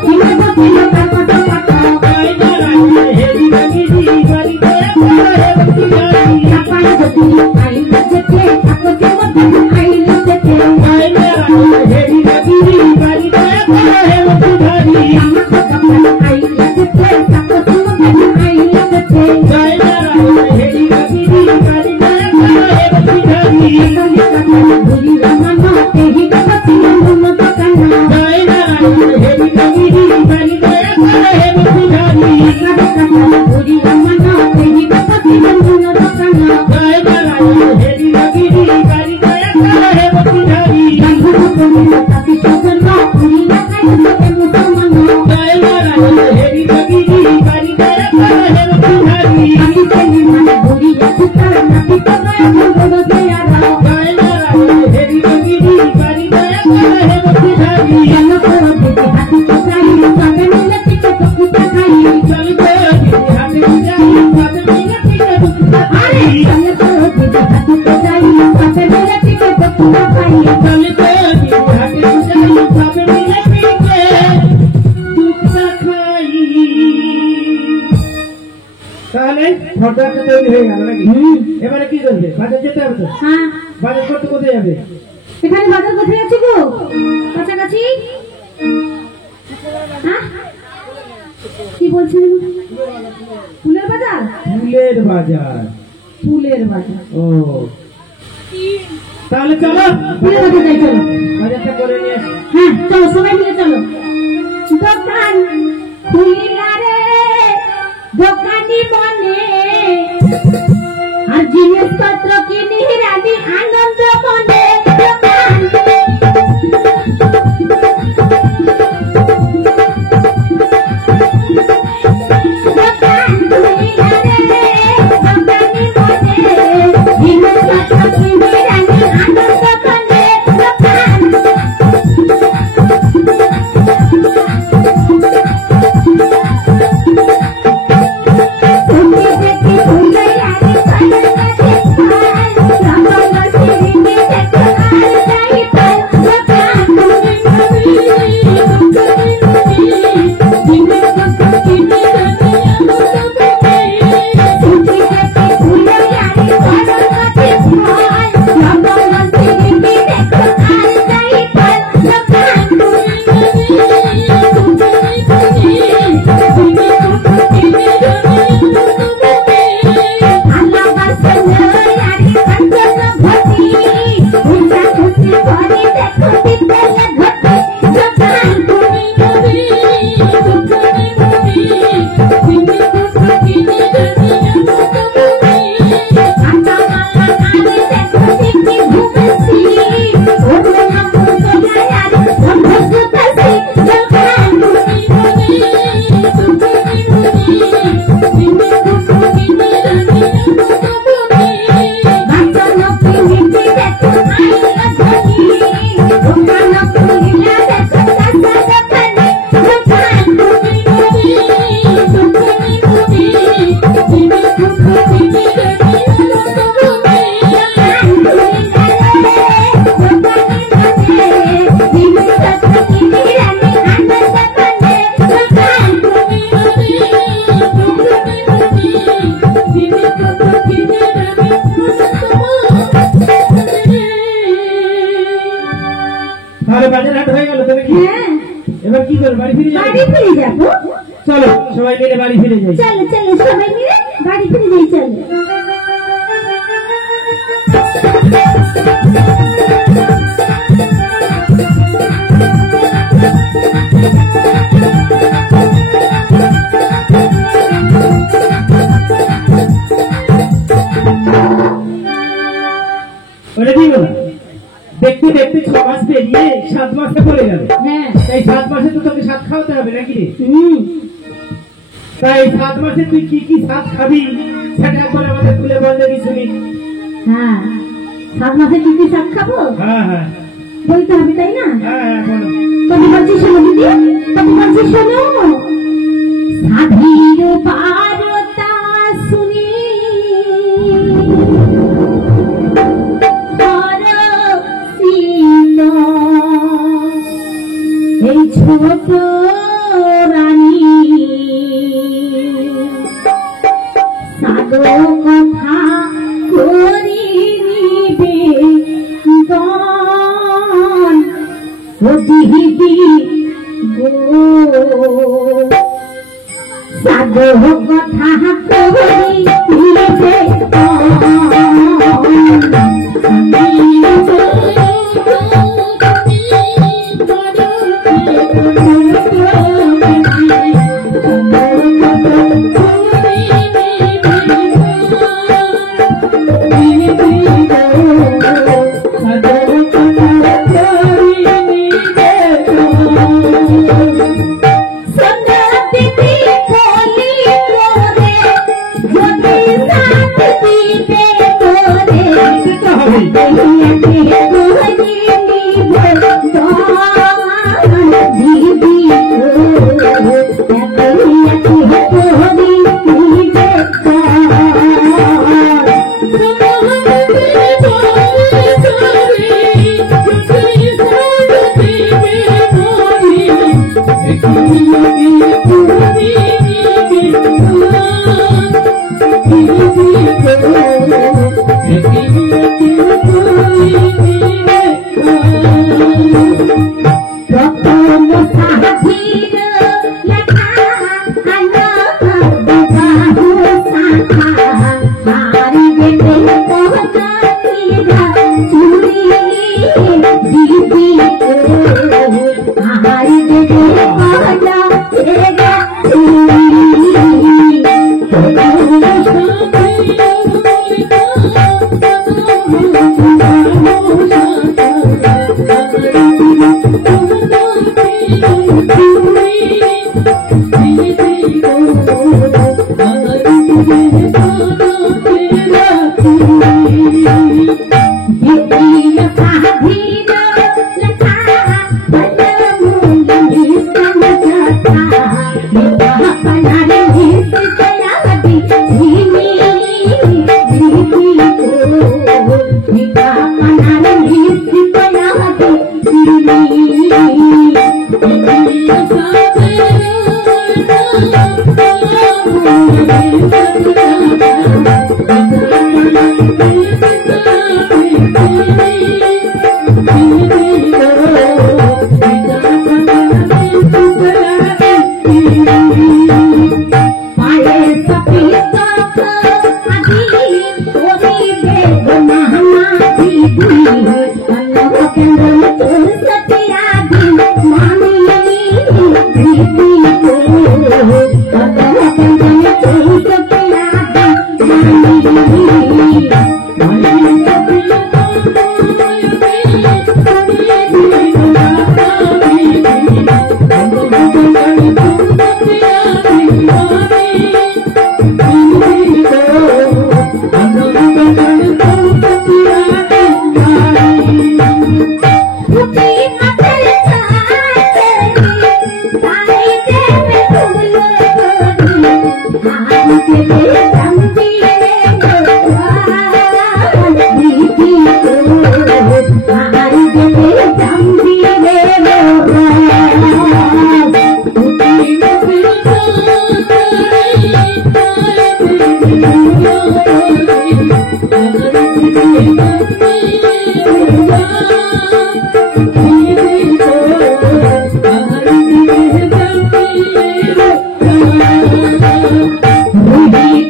চিন্তা তো চিন্তা পাতা পাতা। জয় নারায়ণ হেরি বাণী বাণী দয়া করো হে পৌঁছে ধারে। আপানা যদি আইন যেতে আকো জীবন আইন যেতে। জয় নারায়ণ হেরি বাণী বাণী দয়া করো হে পৌঁছে ধারে। আমার কথা আইন যেতে আকো জীবন আইন যেতে। জয় নারায়ণ হেরি বাণী বাণী দয়া করো হে পৌঁছে ধারে। এখানে কথা ভুলি রামানো এই কথা চিন্তা মনে থাকানো। জয় নারায়ণ হেরি বাণী বাণী দয়া করো হে পৌঁছে ধারে। এখানে কথা ভুলি রামানো এই কথা চিন্তা মনে থাকানো। জয় নারায়ণ হেরি বাণী বাণী দয়া করো হে পৌঁছে ধারে। বন্ধু তুমি তাতে সজন ভুলি না খাই তো মুসলমান। জয় নারায়ণ হেরি বাণী বাণী দয়া করো হে পৌঁছে ধারে। আমি জানি মানে ভুলি আছে তার নাতি তো গায় বড় দেয়ারা। জয় নারায়ণ হেরি বাণী বাণী দয়া করো হে পৌঁছে ধারে। কেন করো দিদি হাতি তো গাই সবে মিলে থেকে তো কুটা খাই। চল তো হাতে যাই হাতে মিলে থেকে দুঃখ আরে কেন করো দিদি হাতি তো গাই সবে মিলে থেকে তো কুটা খাই। চল তো হাতে যাই হাতে মিলে থেকে দুঃখ খাই। তাহলে ফটোটা তৈরি হয়ে গেল নাকি? এবারে কি করবে? বাজার যেতে হবে তো। হ্যাঁ, বাজার করতে কোথায় যাবে? এখানে বাজার কোথায় আছে গো? কাছাকাছি? হ্যাঁ, কি বলছেন? ফুলের বাজার? ফুলের বাজার। ফুলের বাজার। ও তাহলে চলো ফুলের বাজার যাই চলো। বাজারটা করে নিয়ে আসি। হ্যাঁ চলো, সবাই মিলে চলো। দোকান খুলিলা রে দোকানি মনে, আর জিনিসপত্র কিনি রাজি আনন্দ মনে। দোকান দোকান খুলিলা রে দোকানি মনে, জিনিসপত্র কিনি রাজি আনন্দ মনে। দোকান তাহলে বাজার হাট হয়ে গেল তবে কি? হ্যাঁ, এবার কি করবো? বাড়ি ফিরে যাবো? বাড়ি ফিরে যাবো। চলো সবাই মিলে বাড়ি ফিরে যাই। চলো চলো সবাই মিলে বাড়ি ফিরে যাই চলে। দেখতে দেখতে 6 মাস পেরিয়ে 7 মাসে পড়ে গেল। হ্যাঁ, তাই 7 মাসে তো তোকে সাত খাওয়াতে হবে নাকি রে? তাই 7 মাসে তুই কি কি সাত খাবি সেটা একবার আমাদের খুলে বললে শুনি। হ্যাঁ, 7 মাসে কি কি শাক খাবো হ্যাঁ হ্যাঁ বলতে হবে, তাই না? হ্যাঁ বলো। তবে বলছি শোনো দিদি, তবে বলছি শোনো। সাধীর বারতা শুনি এই ছোট রানী সাধু কথা করি নিবে গন ও দিদি গো, সাধু কথা করি নিবে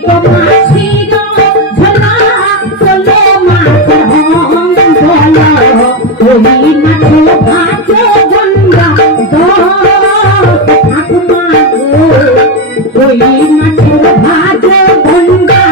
Come on. ওই মাঠে ভাজে গঙ্গা ঠাকুমা গো ওই মাঠে ভাজে গঙ্গা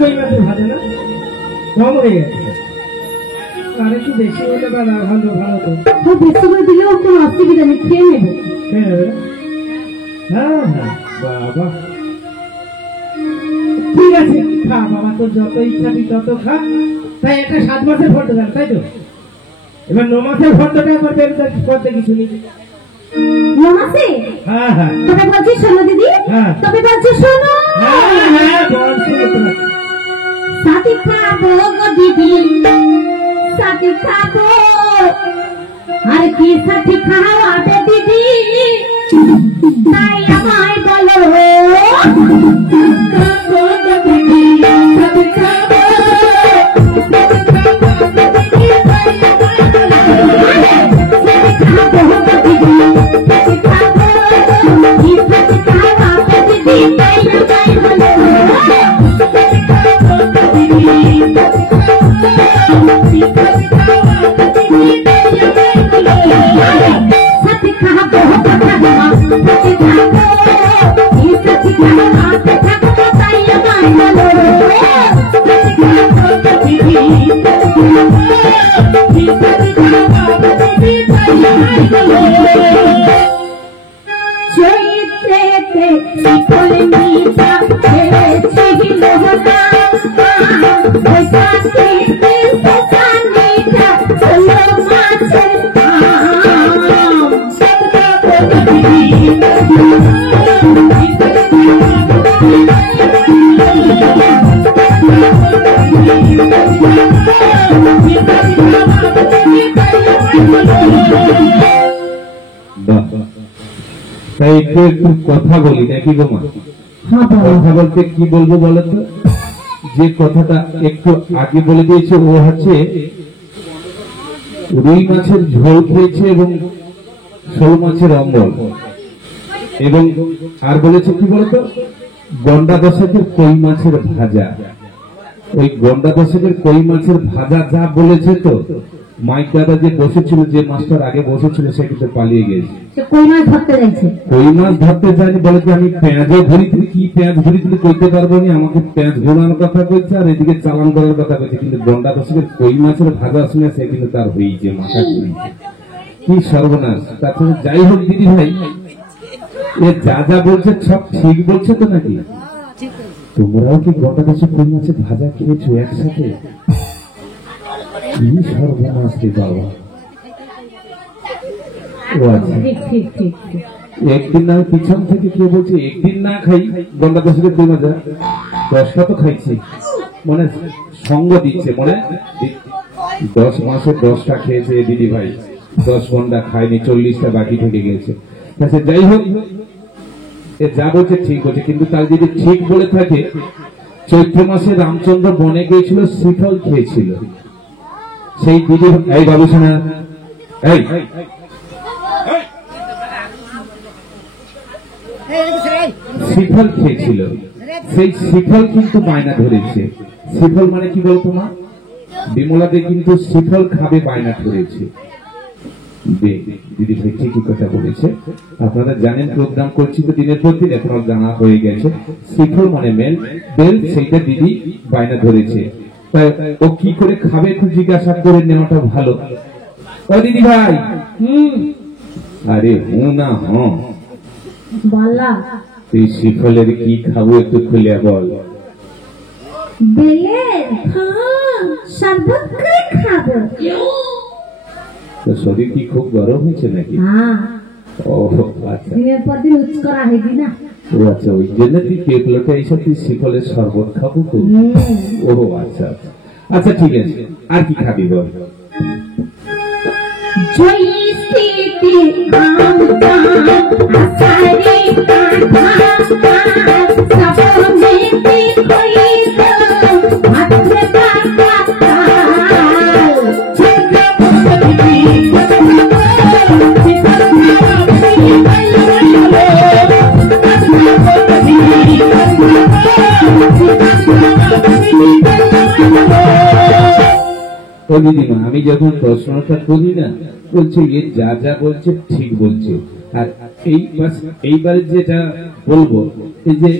কই মাছের ভাজে না কম হয়ে গেছে, আর একটু বেশি হলে ভালো ভালো তো বেশি করে দিলেও কোনো অসুবিধা নেই, খেয়ে নেবো। হ্যাঁ হ্যাঁ বাবা ঠিক আছে, খা বাবা, তোর যত ইচ্ছা তুই তত খা। তাই একটা 7 মাসের ফটো দেন, তাই তো? এবার 9 মাসের ফটোটা করতে করতে কিছু নেই। নমাসে হ্যাঁ হ্যাঁ তবে বলছি শোনো দিদি, হ্যাঁ। তবে বলছি শোনো, হ্যাঁ হ্যাঁ বলছি তোরা। সাথে খাবো গো দিদি, সাথে খাবো, আর কি সাথে খাওয়াবে দিদি, তাই আমায় বলো খাবো গো দিদি, সাথে খাবো, খাবো গো দিদি, সাথে খাবো, কি সাথে খাওয়াবে দিদি, তাই আমায় বলো সাথে খাবো সাথে খাবো, এই সাথে খাওয়াতে থাকবো, তাই আমায় বলো সাথে খাবো দিদি, এই সাথে খাওয়াতে দিদি, তাই আমায় বলো। চৈত্রেতে শিকল মিঠা ছিল না, বৈশাখে মিঠা হলো মাছের আম, তাই একটু একটু কথা বলি নাকি গো মা? কথা বলতে কি বলবো বলো তো? যে কথাটা একটু আগে বলে দিয়েছে ও হচ্ছে রুই মাছের ঝোল খেয়েছে এবং শোল মাছের অম্বল, এবং আর বলেছে কি বলতো গন্ডা দশেকের কই মাছের ভাজা। ওই গন্ডা দশেকের কই মাছের ভাজা যা বলেছে, তো মাইক দাদা যে বসেছিল, যে মাস্টার আগে বসেছিল, সে কিন্তু পালিয়ে গেছে। কই মাছ ধরতে যাইছে, কই মাছ ধরতে যায়নি, বলে যে আমি পেঁয়াজও ধরি, তুই কি পেঁয়াজ ধরি তুই কইতে পারবো না, আমাকে পেঁয়াজ ঘোরানোর কথা কইছে আর এদিকে চালান করার কথা কইছে। কিন্তু গন্ডা দশেকের কই মাছের ভাজা শুনে সে কিন্তু তার হয়েছে, মাথা ঘুরিয়েছে, কি সর্বনাশ। তারপরে যাই হোক দিদি ভাই, এ যা যা বলছে সব ঠিক বলছে তো নাকি? তোমরাও কি গন্ডা দশেক কই মাছের ভাজা খেয়েছো একসাথে? কি সর্বনাশ রে বাবা। ও আচ্ছা, একদিন না পিছন থেকে কেউ বলছে একদিন না খাই গন্ডা দশেকের কই ভাজা, 10টা তো খাইছি, মানে সঙ্গ দিচ্ছে, মানে 10 মাসে 10টা খেয়েছে দিদি ভাই, 10 ঘন্টা খায়নি, 40টা বাকি থেকে গেছে। আচ্ছা যাই হোক, এ যা বলছে ঠিক বলছে, কিন্তু তার যদি ঠিক বলে থাকে, চৈত্র মাসে রামচন্দ্র বনে গিয়েছিল, শ্রীফল খেয়েছিল। সেই দিদি, এই বাবু শোনা, এই শ্রীফল খেয়েছিল, সেই শ্রীফল কিন্তু বায়না ধরেছে। শ্রীফল মানে কি বলতো মা? বিমলাতে কিন্তু শ্রীফল খাবে বায়না ধরেছে। দিদি ভাই ঠিকই কথা বলেছে। আপনারা জানেন প্রোগ্রাম করছি তো দিনের পর দিন, এখন জানা হয়ে গেছে। শ্রীফল মানে বেল, সেইটা দিদি বায়না ধরেছে। তাই ও কি করে খাবে একটু জিজ্ঞাসা করে নেওয়াটা ভালো। ও দিদি ভাই, আরে না বললা তুই শ্রীফলের কি খাবো একটু খুলে বল। বেলের শরবত করে খাবো। তো শরীর কি খুব গরম হয়েছে নাকি? ও আচ্ছা, দিনের পর দিন উচ্চ করা হয়নি না। ও আচ্ছা, ওই জন্য তুই পেটলোটা এইসব তুই শ্রীফলের শরবত খাবো তো? ও আচ্ছা আচ্ছা আচ্ছা, ঠিক আছে। আর কি খাবি বল? জয়ী স্মৃতি ও দিদিমা, আমি যখন প্রশ্নটা করি না, বলছে এ যা যা বলছে ঠিক বলছে। আর এইবারে যেটা বলবো, এই যে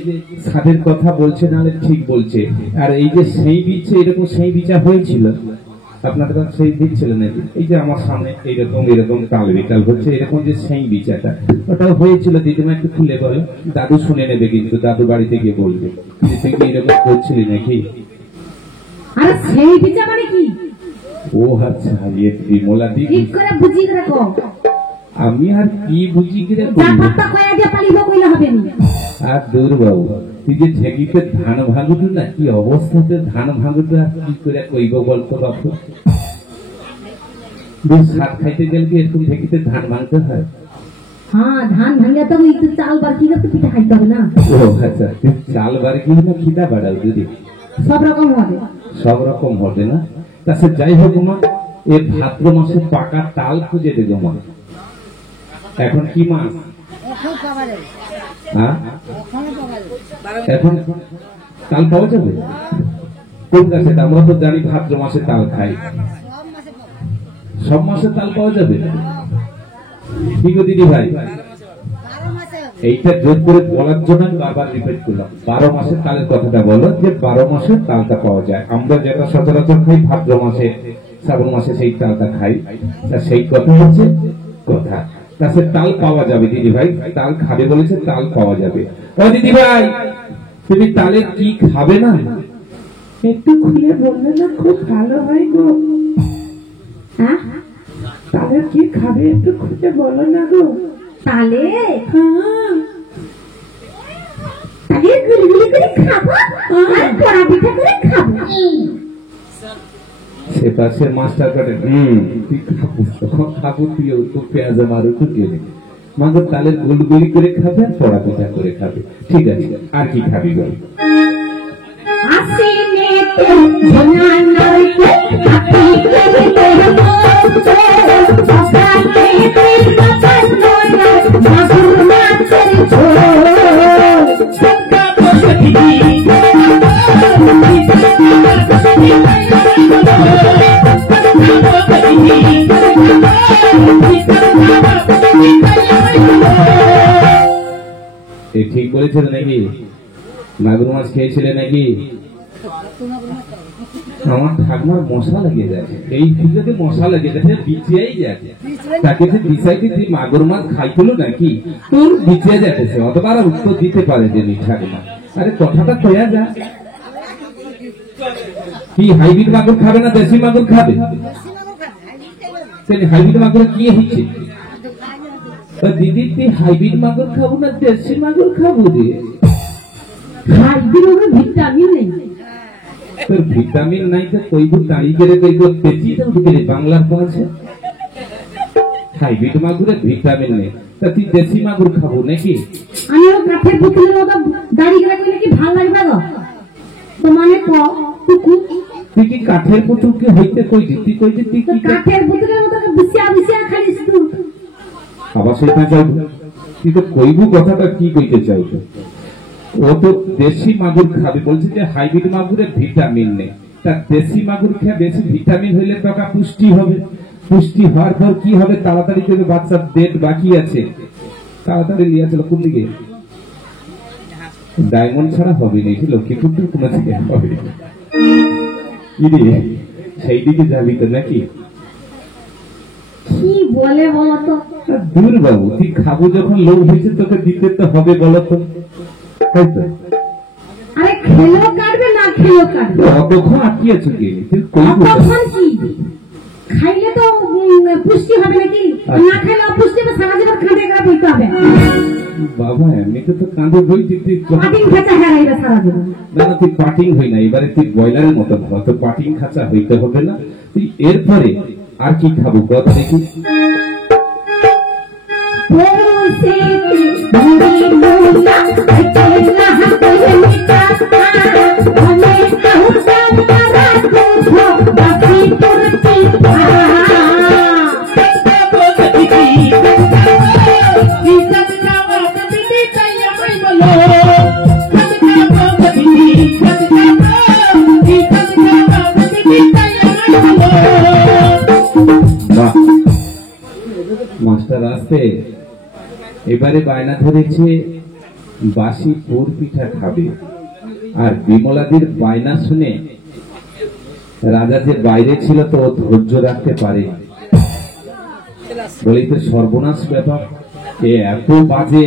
সাদের কথা বলছে না ঠিক বলছে। আর এই যে সেই বিচ্ছে, এরকম সেই বিচা হয়েছিল আপনাদের সেই দিচ্ছিল নাকি? এই যে আমার সামনে এইরকম এরকম তাল বিকাল হচ্ছে, এরকম যে সেই বিচাটা ওটাও হয়েছিল। দিদিমা একটু খুলে বলো, দাদু শুনে নেবে কিন্তু, দাদু বাড়িতে গিয়ে বলবে যে কি এরকম করছিলি নাকি। আরে সেই বিচা মানে কি? ও আচ্ছা, ইয়ে বিমলা দিদি, ঠিক করে বুঝি রাখো। আমি আর কি বুঝি কি যা পাতা কয়া দিয়ে পালিব কইলে হবে না। আর দূর বাবু, তুই যে ঠেকিতে ধান ভাঙুটু না, কি অবস্থাতে ধান ভাঙুটু আর কি করে কইব বলতো বাবু? সাত খাইতে গেলে কি এরকম ঠেকিতে ধান ভাঙতে হয়? হ্যাঁ, ধান ভাঙিয়া তো একটু চাল বাকি না, তো পিঠা খাইতে হবে না। ও আচ্ছা, চাল বাড়ি না খিদা বাড়াও দিদি? সব রকম হবে, সব রকম হবে না। তাছাড়া যাই হোক মা, এর ভাদ্র মাসে পাকা তাল খুঁজে দেবো মা। এখন কি মাস? হ্যাঁ, এখন তাল পাওয়া যাবে কোন গাছে? আমরা তো জানি ভাদ্র মাসে তাল খাই, সব মাসে তাল পাওয়া যাবে। ঠিক আছে দিদি ভাই, এইটা জোর করে বলার জন্য আমি বারবার রিপিট করলাম, 12 মাসের তালের কথাটা বলো, যে 12 মাসের তালটা পাওয়া যায়। আমরা যেটা সচরাচর খাই ভাদ্র মাসে, শ্রাবণ মাসে সেই তালটা খাই, সেই কথা হচ্ছে কথা। তাছাড়া তাল পাওয়া যাবে দিদি ভাই, তাল খাবে বলেছে, তাল পাওয়া যাবে। ও দিদি ভাই, তুমি তালের কি খাবে না? একটু খুলে বললে না খুব ভালো হয় গো। হ্যাঁ, তালের কি খাবে একটু খুঁজে বলো না গো। তালে তালে গুলি করে খাবো, আর পোড়া পিঠা করে খাবো। সে পাশের মাস্টার কাটে, তুই খাবো, তখন খাবো তুই, তো পেঁয়াজ মারো তো গেলে মাগো, তালের গুলগুলি করে খাবে আর পড়া পিঠা করে খাবে। ঠিক আছে, আর কি খাবি বল? ঠিক বলেছিল নাকি? মাগুর মাছ খেয়েছিলে নাকি? আমার ঠাকুমার মশা লেগে যাচ্ছে, এই পুজোতে মশা লেগে যাচ্ছে, বিছিয়াই যাচ্ছে। তাকে যে বিষয়টি তুই মাগুর মাছ খাইছিল নাকি, তোর বিছিয়ে যাচ্ছে, অতবার উত্তর দিতে পারে যে ঠাকুমা। আরে কথাটা কয়া যা, কি হাইব্রিড মাগুর খাবে না দেশি মাগুর খাবে? হাইব্রিড মাগুর কি হচ্ছে দিদি? তুই হাইব্রিড মাগুর খাবো না দেশি মাগুর খাবো রে? হাইব্রিড ভিটামিন নেই, তোর ভিটামিন নাই তো কইব দাঁড়িয়ে গেলে কইব তেজি তো উঠে বাংলার পড়ছে। হাইব্রিড মাগুরে ভিটামিন নেই, তা তুই দেশি মাগুর খাবো নাকি? আমি ও কাঠের পুতুলের মতো দাঁড়িয়ে গেলে কইলে কি ভালো লাগবে গো? তো মানে তুই কি কাঠের পুতুলকে হইতে কই দিতি? কই দিতি কি কাঠের পুতুলের মতো বিছিয়া বিছিয়া খালিস তুই? আবার সেটা চাই, তুই তো কইবু কথাটা কি কইতে চাইছ? ও তো দেশি মাগুর খাবে বলছে, যে হাইব্রিড মাগুরে ভিটামিন নেই। তা দেশি মাগুর খেয়ে বেশি ভিটামিন হইলে টাকা পুষ্টি হবে, পুষ্টি হওয়ার পর কি হবে? তাড়াতাড়ি করে বাচ্চার ডেট বাকি আছে, তাড়াতাড়ি নিয়ে চলো। কোন দিকে? ডায়মন্ড ছাড়া হবে না, লক্ষ্মীপুর কোন থেকে হবে? সেই দিকে যাবি তো নাকি? কি বলে বলতো? দূর বাবু, তুই খাবো যখন লোক হয়েছে তোকে দিতে তো হবে বলতো, তাই তো? আরে খেলেও কাটবে না খেলেও কাটবে, অতক্ষণ আটকিয়েছো কি? অতক্ষণ কি খাইলে তো পুষ্টি হবে নাকি? না খাইলে অপুষ্টি হবে, সারা জীবন খাটে করে বইতে হবে। বাবা এমনিতে তো কাঁদে বই, তুই পাটিং খাঁচা হারাইবে সারা জীবন। না না, তুই পাটিং হই না, এবারে তুই ব্রয়লারের মতো খাওয়া, তো পাটিং খাঁচা হইতে হবে না। তুই এরপরে আর কি খাবো কথা দেখি? Oh মাস্টার আসতে এবারে বায়না ধরেছে বাসি পোর পিঠা খাবে। আর বিমলাদির বায়না শুনে রাজা যে বাইরে ছিল তো ও ধৈর্য রাখতে পারে, বলেই তো সর্বনাশ ব্যাপার। এ এত বাজে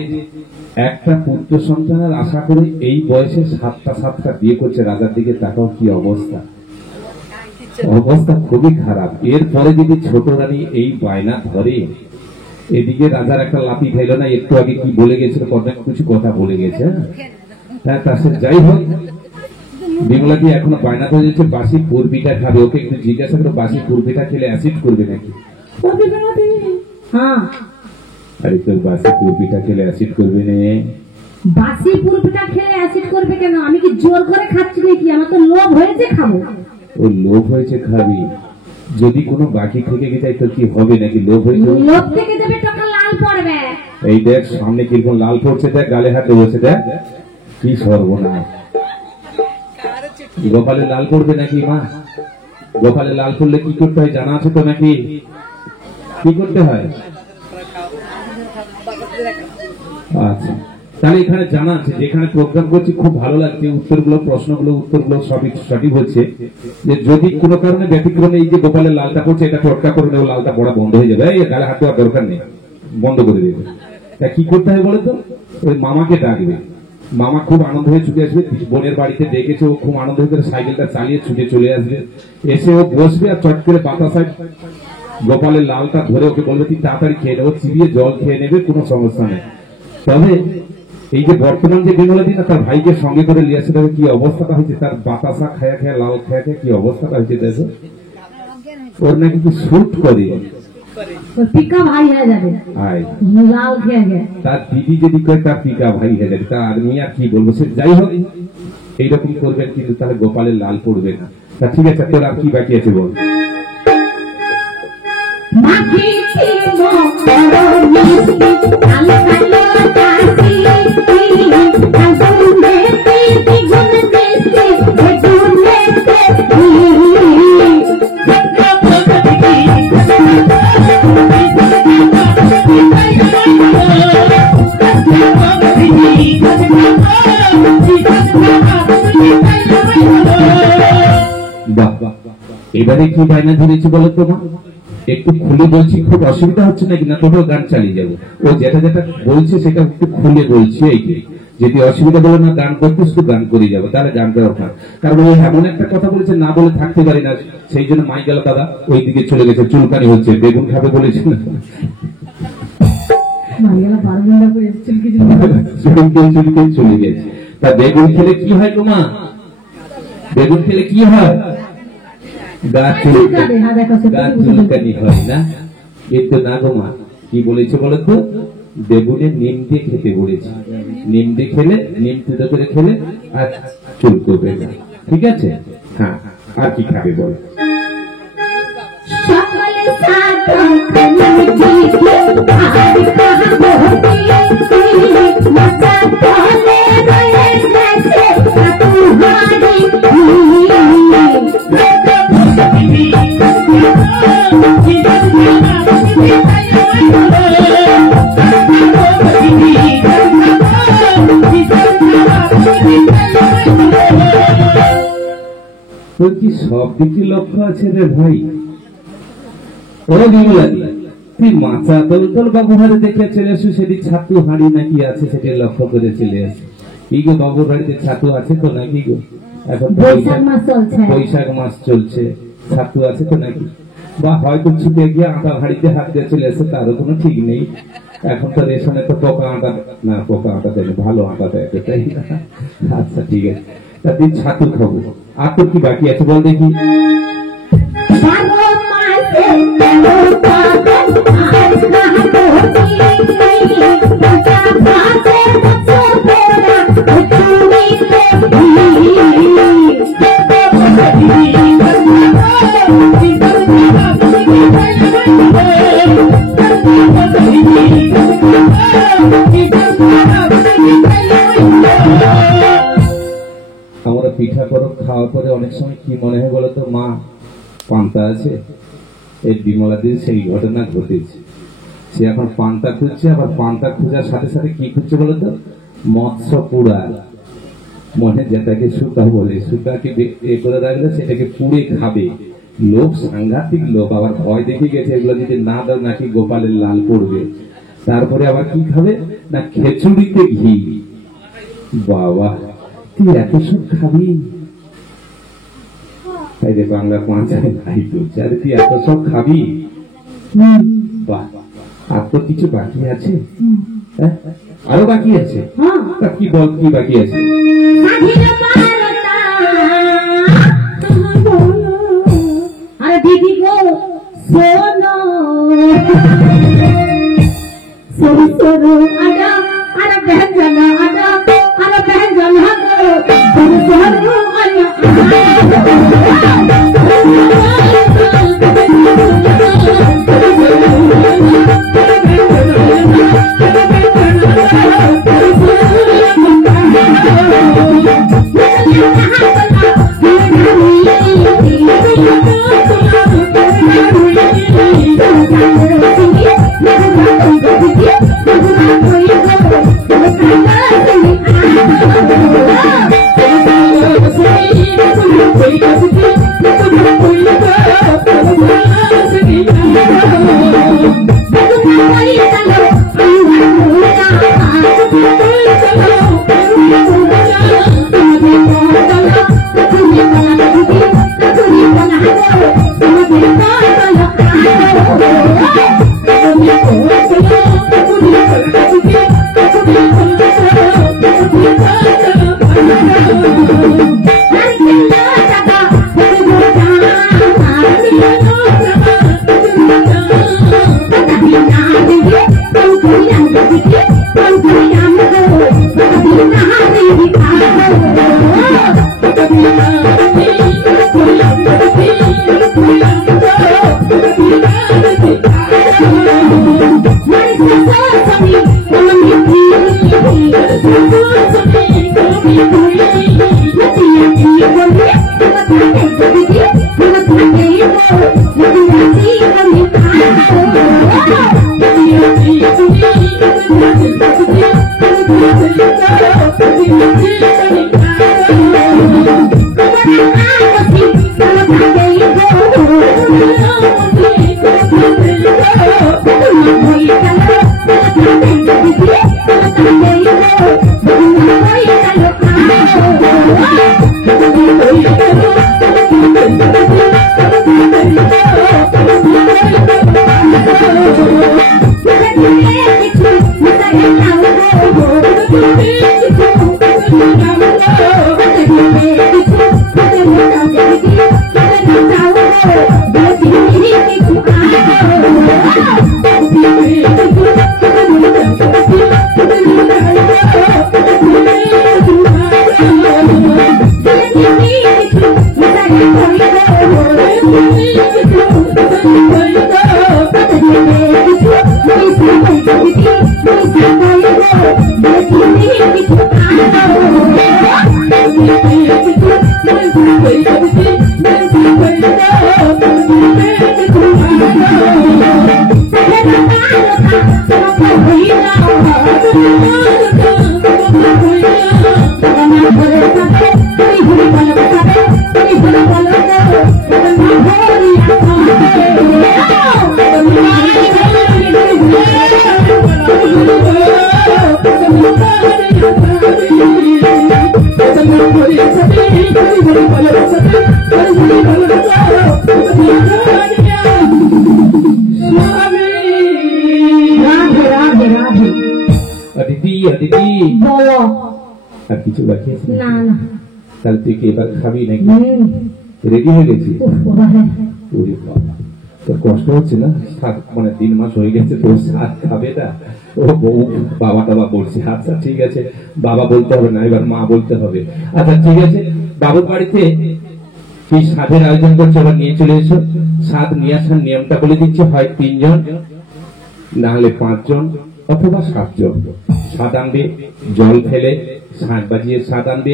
একটা পুত্র সন্তানের আশা করে এই বয়সে সাতটা বিয়ে করছে। রাজার দিকে তাকাও, কি অবস্থা, অবস্থা খুবই খারাপ। এরপরে যদি ছোট রানী এই বায়না ধরে, এদিকে রাজার একটা লাপি খাইল না, একটু আগে কি বলে গেছিল, অনেক কিছু কথা বলে গেছে। হ্যাঁ, তার সাথে যাই হোক, বিমলাদি এখনো বায়না ধরেছে বাসি পোর পিঠা খাবে। ওকে একটু জিজ্ঞাসা করে বাসি পোর পিঠা খেলে অ্যাসিড করবে নাকি? হ্যাঁ, আরে তোর বাসি পোর পিঠা খেলে অ্যাসিড করবে না? বাসি পুরো পিঠা খেলে অ্যাসিড করবে কেন? আমি কি জোর করে খাচ্ছি নাকি? আমার তো লোভ হয়েছে, খাবো। ও লোভ হয়েছে খাবি, যদি কোনো বাকি থেকে গেছে তো কি হবে নাকি? লোভ হয়েছে, লোভ থেকে দেবে টাকা লাল পড়বে। এই দেখ সামনে কিরকম লাল পড়ছে, দেখ গালে হাতে বসে, দেখ কি সর্বনাশ। গোপালে লাল পড়বে নাকি মা? গোপালে লাল পড়লে কি করতে হয় জানা আছে তো নাকি? কি করতে হয়? আচ্ছা, তাহলে এখানে জানা আছে, যেখানে প্রোগ্রাম করছি খুব ভালো লাগছে, উত্তরগুলো সবই সঠিক হচ্ছে। যে যদি কোনো কারণে ব্যতিক্রমে এই যে গোপালের লালটা পড়ছে, এটা টটকা করে নেব, লালটা পড়া বন্ধ হয়ে যাবে, এই গালে হাত দেওয়ার দরকার নেই, বন্ধ করে দেবে। তা কি করতে হয় বলে তো? ওই মামাকে ডাকবে, মামা খুব আনন্দ হয়ে ছুটে আসবে। বোনের বাড়িতে ডেকেছে, ও খুব আনন্দ হয়ে সাইকেলটা চালিয়ে ছুটে চলে আসবে। এসে ও বসবে আর চট করে বাতাসায় গোপালের লালটা ধরে ওকে বলবে তুই তাড়াতাড়ি খেয়ে নেবো, চিবিয়ে জল খেয়ে নেবে, কোনো সমস্যা নেই। তবে এই যে বর্তমান যে বিমলাদি না, তার ভাইকে সঙ্গে করে নিয়ে আসে, কি অবস্থাটা হয়েছে, তার বাতাসা খায়া খায়া লাল খায়া খায়া কি অবস্থাটা হয়েছে দেখো। ওর নাকি কি শুট করে পিকা ভাই হয়ে যাবে, লাল খেয়ে গে। তার দিদি যদি করে তার পিকা ভাই হয়ে যাবে, তার আমি আর কি বলবো। সে যাই হোক এইরকম করবেন, কিন্তু তাহলে গোপালের লাল পড়বে না। তা ঠিক আছে, তোর আর কি বাকি আছে বল? এবারে কি বায়না ধরেছি বলো তো মা? একটু খুলে বলছি, খুব অসুবিধা হচ্ছে নাকি? না তোমরা গান চালিয়ে যাবো। ও যেটা যেটা বলছে সেটা একটু খুলে বলছি। এই যদি অসুবিধা বলে না গান করতে, শুধু গান করে যাবো, তাহলে গান করার কথা। কারণ ও এমন একটা কথা বলেছে না বলে থাকতে পারি না, সেই জন্য মাই গেল দাদা ওই দিকে চলে গেছে, চুলকানি হচ্ছে, বেগুন খাবে বলেছিল, চলে গেছে। তা বেগুন খেলে কি হয় গো মা? বেগুন খেলে কি হয়? গাছ চুলকানি হয় না? কিন্তু না গো মা, কি বলেছে বলো তো? বেগুনে নিম দিয়ে খেতে বলেছে। নিম দিয়ে খেলে, নিম তুলে করে খেলে আর চুল করবে না। ঠিক আছে? হ্যাঁ, আর কি খাবে বল? তোর কি সব দিকে লক্ষ্য আছে রে ভাই? ও বিমলাদি, তুই মাচা দলদল বাবু হারে দেখে চলে আসু, সেটি ছাতু হাঁড়ি নাকি আছে সেটি লক্ষ্য করে চলে আসে। কি গো বাবুর বাড়িতে ছাতু আছে তো নাকি গো? এখন বৈশাখ মাস চলছে, ছাতু আছে তো নাকি? বা হয়তো ছুটে গিয়ে আটা হাঁড়িতে হাত দিয়ে চলে আসে, তারও কোনো ঠিক নেই। এখন তো রেশনে তো পোকা আটা, না পোকা আটা দেয়, ভালো আটা দেয়, তাই না? আচ্ছা ঠিক আছে, তা তুই ছাতু খাবো। আর তোর কি বাকি আছে বল দেখি? আমরা পিঠা করো খাওয়ার পরে অনেক সময় কি মনে হয় বলতো? মা পান্তা আছে। এই বিমলাদির সেই ঘটনা ঘটেছে। সে এখন পান্তা খুঁজছে, আবার পান্তা খোঁজার সাথে সাথে কি খুঁজছে বলতো, মৎস্য পুরা, মনে যেটাকে সুতা বলে, সুতাকে এ করে রাখলে সেটাকে পুড়ে খাবে। লোক সাংঘাতিক লোক, আবার ভয় দেখে গেছে এগুলো যদি না দাও নাকি গোপালের লাল পড়বে। তারপরে আবার কি খাবে না, খেচুড়িতে ঘি। বাবা তুই এত সব খাবি? তাই রে বাংলা পাঁচায় ভাই তুলছে, আরে তুই এত সব খাবি? বাহ, আর তো কিছু বাকি আছে? হ্যাঁ, আরো বাকি আছে? তা কি বল, কি বাকি আছে? আরে দিদি গো শোনো, সরু সরু আডা আরে ব্যঞ্জন আডা আরে ব্যঞ্জন সরু সরু আডা আর কিছু বাকি আছে? না না, তাহলে তুই কি এবার খাবি নাকি? রেডি হয়ে গেছি? তোর কষ্ট হচ্ছে না? মানে 3 মাস হয়ে গেছে তোর সাত খাবে না? ও বউ বাবা টাবা বলছে। আচ্ছা ঠিক আছে, বাবা বলতে হবে না, এবার মা বলতে হবে। আচ্ছা ঠিক আছে, বাবুর বাড়িতে কি সাধের আয়োজন করছে, আবার নিয়ে চলে এসো। সাধ নিয়ে আসার নিয়মটা বলে দিচ্ছে, হয় 3 জন, না হলে 5 জন, অথবা 7 জন। সাধ আনবে, জল ফেলে শাঁখ বাজিয়ে সাধ আনবে,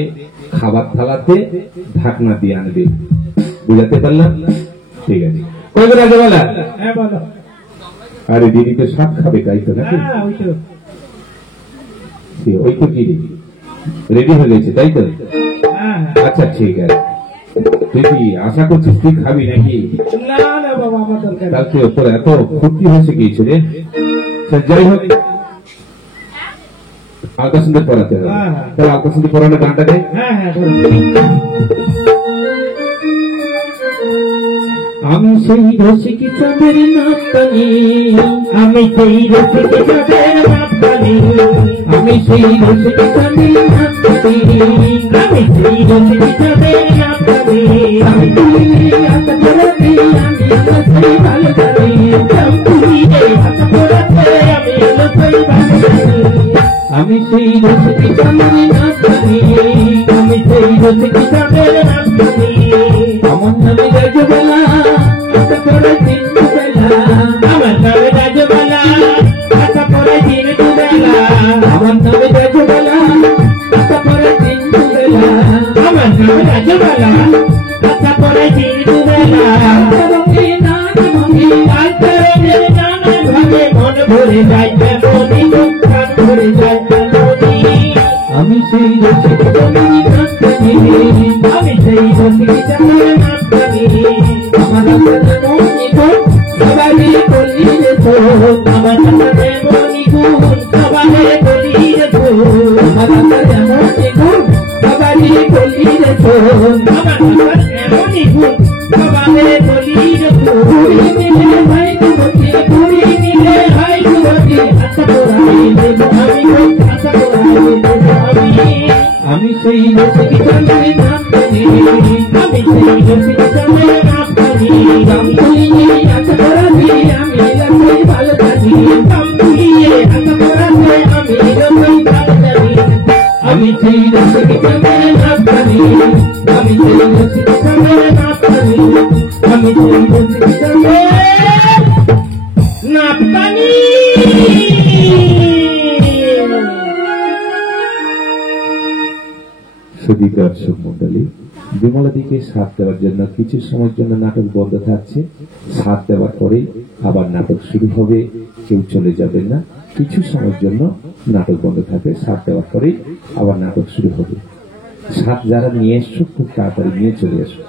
খাবার থালাতে ঢাকনা দিয়ে আনবে। বুঝাতে পারলাম? ঠিক আছে। কই বেলা? হ্যাঁ বলো। আরে দিদি তো শাক খাবে তাই তো নাকি? হ্যাঁ ওই তো। ওই তো কি রেডি হয়ে গেছে তাই তো? হ্যাঁ আচ্ছা ঠিক আছে, তুই কি আশা করছিস তুই খাবি নাকি? না না বাবা আমার দরকার নেই। কালকে ওপর এত ফুর্তি হয়েছে গিয়েছে রে। যাই হোক, আলকা সুন্দর পড়াতে হবে। হ্যাঁ। তাহলে আলকা সুন্দর পড়ানোর গানটা দেয়। হ্যাঁ হ্যাঁ বলো। আমি সেই রসিক চাঁদের নাচতানি, আমি সেই রসিক চাঁদের নাচতানি, আমি সেই রসিক চাঁদের নাচতানি, আমি সেই রসিক চাঁদের নাচতানি, আমি তুই হাত ধরবি আমি নাচি ভালো জানি, তুমি এই হাত ধরাতে আমি লুকাই বাঁচি। আমি সেই রসিক চাঁদের নাচতানি, আমি সেই রসিক চাঁদের নাচতানি, আমার নামে রাজবেলা আশা করে দিন বেলা, আমার নামে রাজবেলা আশা করে দিন দুবেলা, আমার নামে রাজবেলা আশা করে দিন বেলা, আমার নামে রাজবেলা আশা করে দিন দুবেলা। রঙে নাচ রঙে আন্তরের নানা ভাবে মন ভরে যায় এমনই প্রাণ ভরে যায় এমনই। আমি সেই রসিক চাঁদের নাচতানি, আমি সেই রসিক চাঁদের নাচতানি, আমার রাস্তার মনি গো সবাই বলি রে তো, আমার সাথে মনি গুণ সবাই বলি রে তো, আমার রাস্তার মনি গো সবাই বলি রে তো, আমার সাথে মনি গুণ সবাই বলি রে তো। পুরি নিলে ভাই যুবতী, পুরি নিলে হাই যুবতী আশা করাই দেব আমি গো, আশা করাই দেব আমি। আমি সেই রসিক চাঁদের নাচতানি, আমি সেই রসিক চাঁদের নাচতানি, গাম তুলিয়ে আশা করবি আমি লাখই ভালো জানি, গাম তুলিয়ে আশা করাতে আমি লুকাই ভালো জানি। আমি সেই রসিক চাঁদের নাচতানি, আমি সেই রসিক চাঁদের নাচতানি, আমি সেই রসিক চাঁদের নাচতানি। সুধী দর্শক মন্ডলী, বিমলাদিকে সাথ দেওয়ার জন্য কিছু সময়ের জন্য নাটক বন্ধ থাকছে। সাথ দেওয়ার পরেই আবার নাটক শুরু হবে, কেউ চলে যাবেন না। কিছু সময়ের জন্য নাটক বন্ধ থাকবে, সাথ দেওয়ার পরেই আবার নাটক শুরু হবে। সাথ যারা নিয়ে এসছো খুব তাড়াতাড়ি নিয়ে চলে এসো।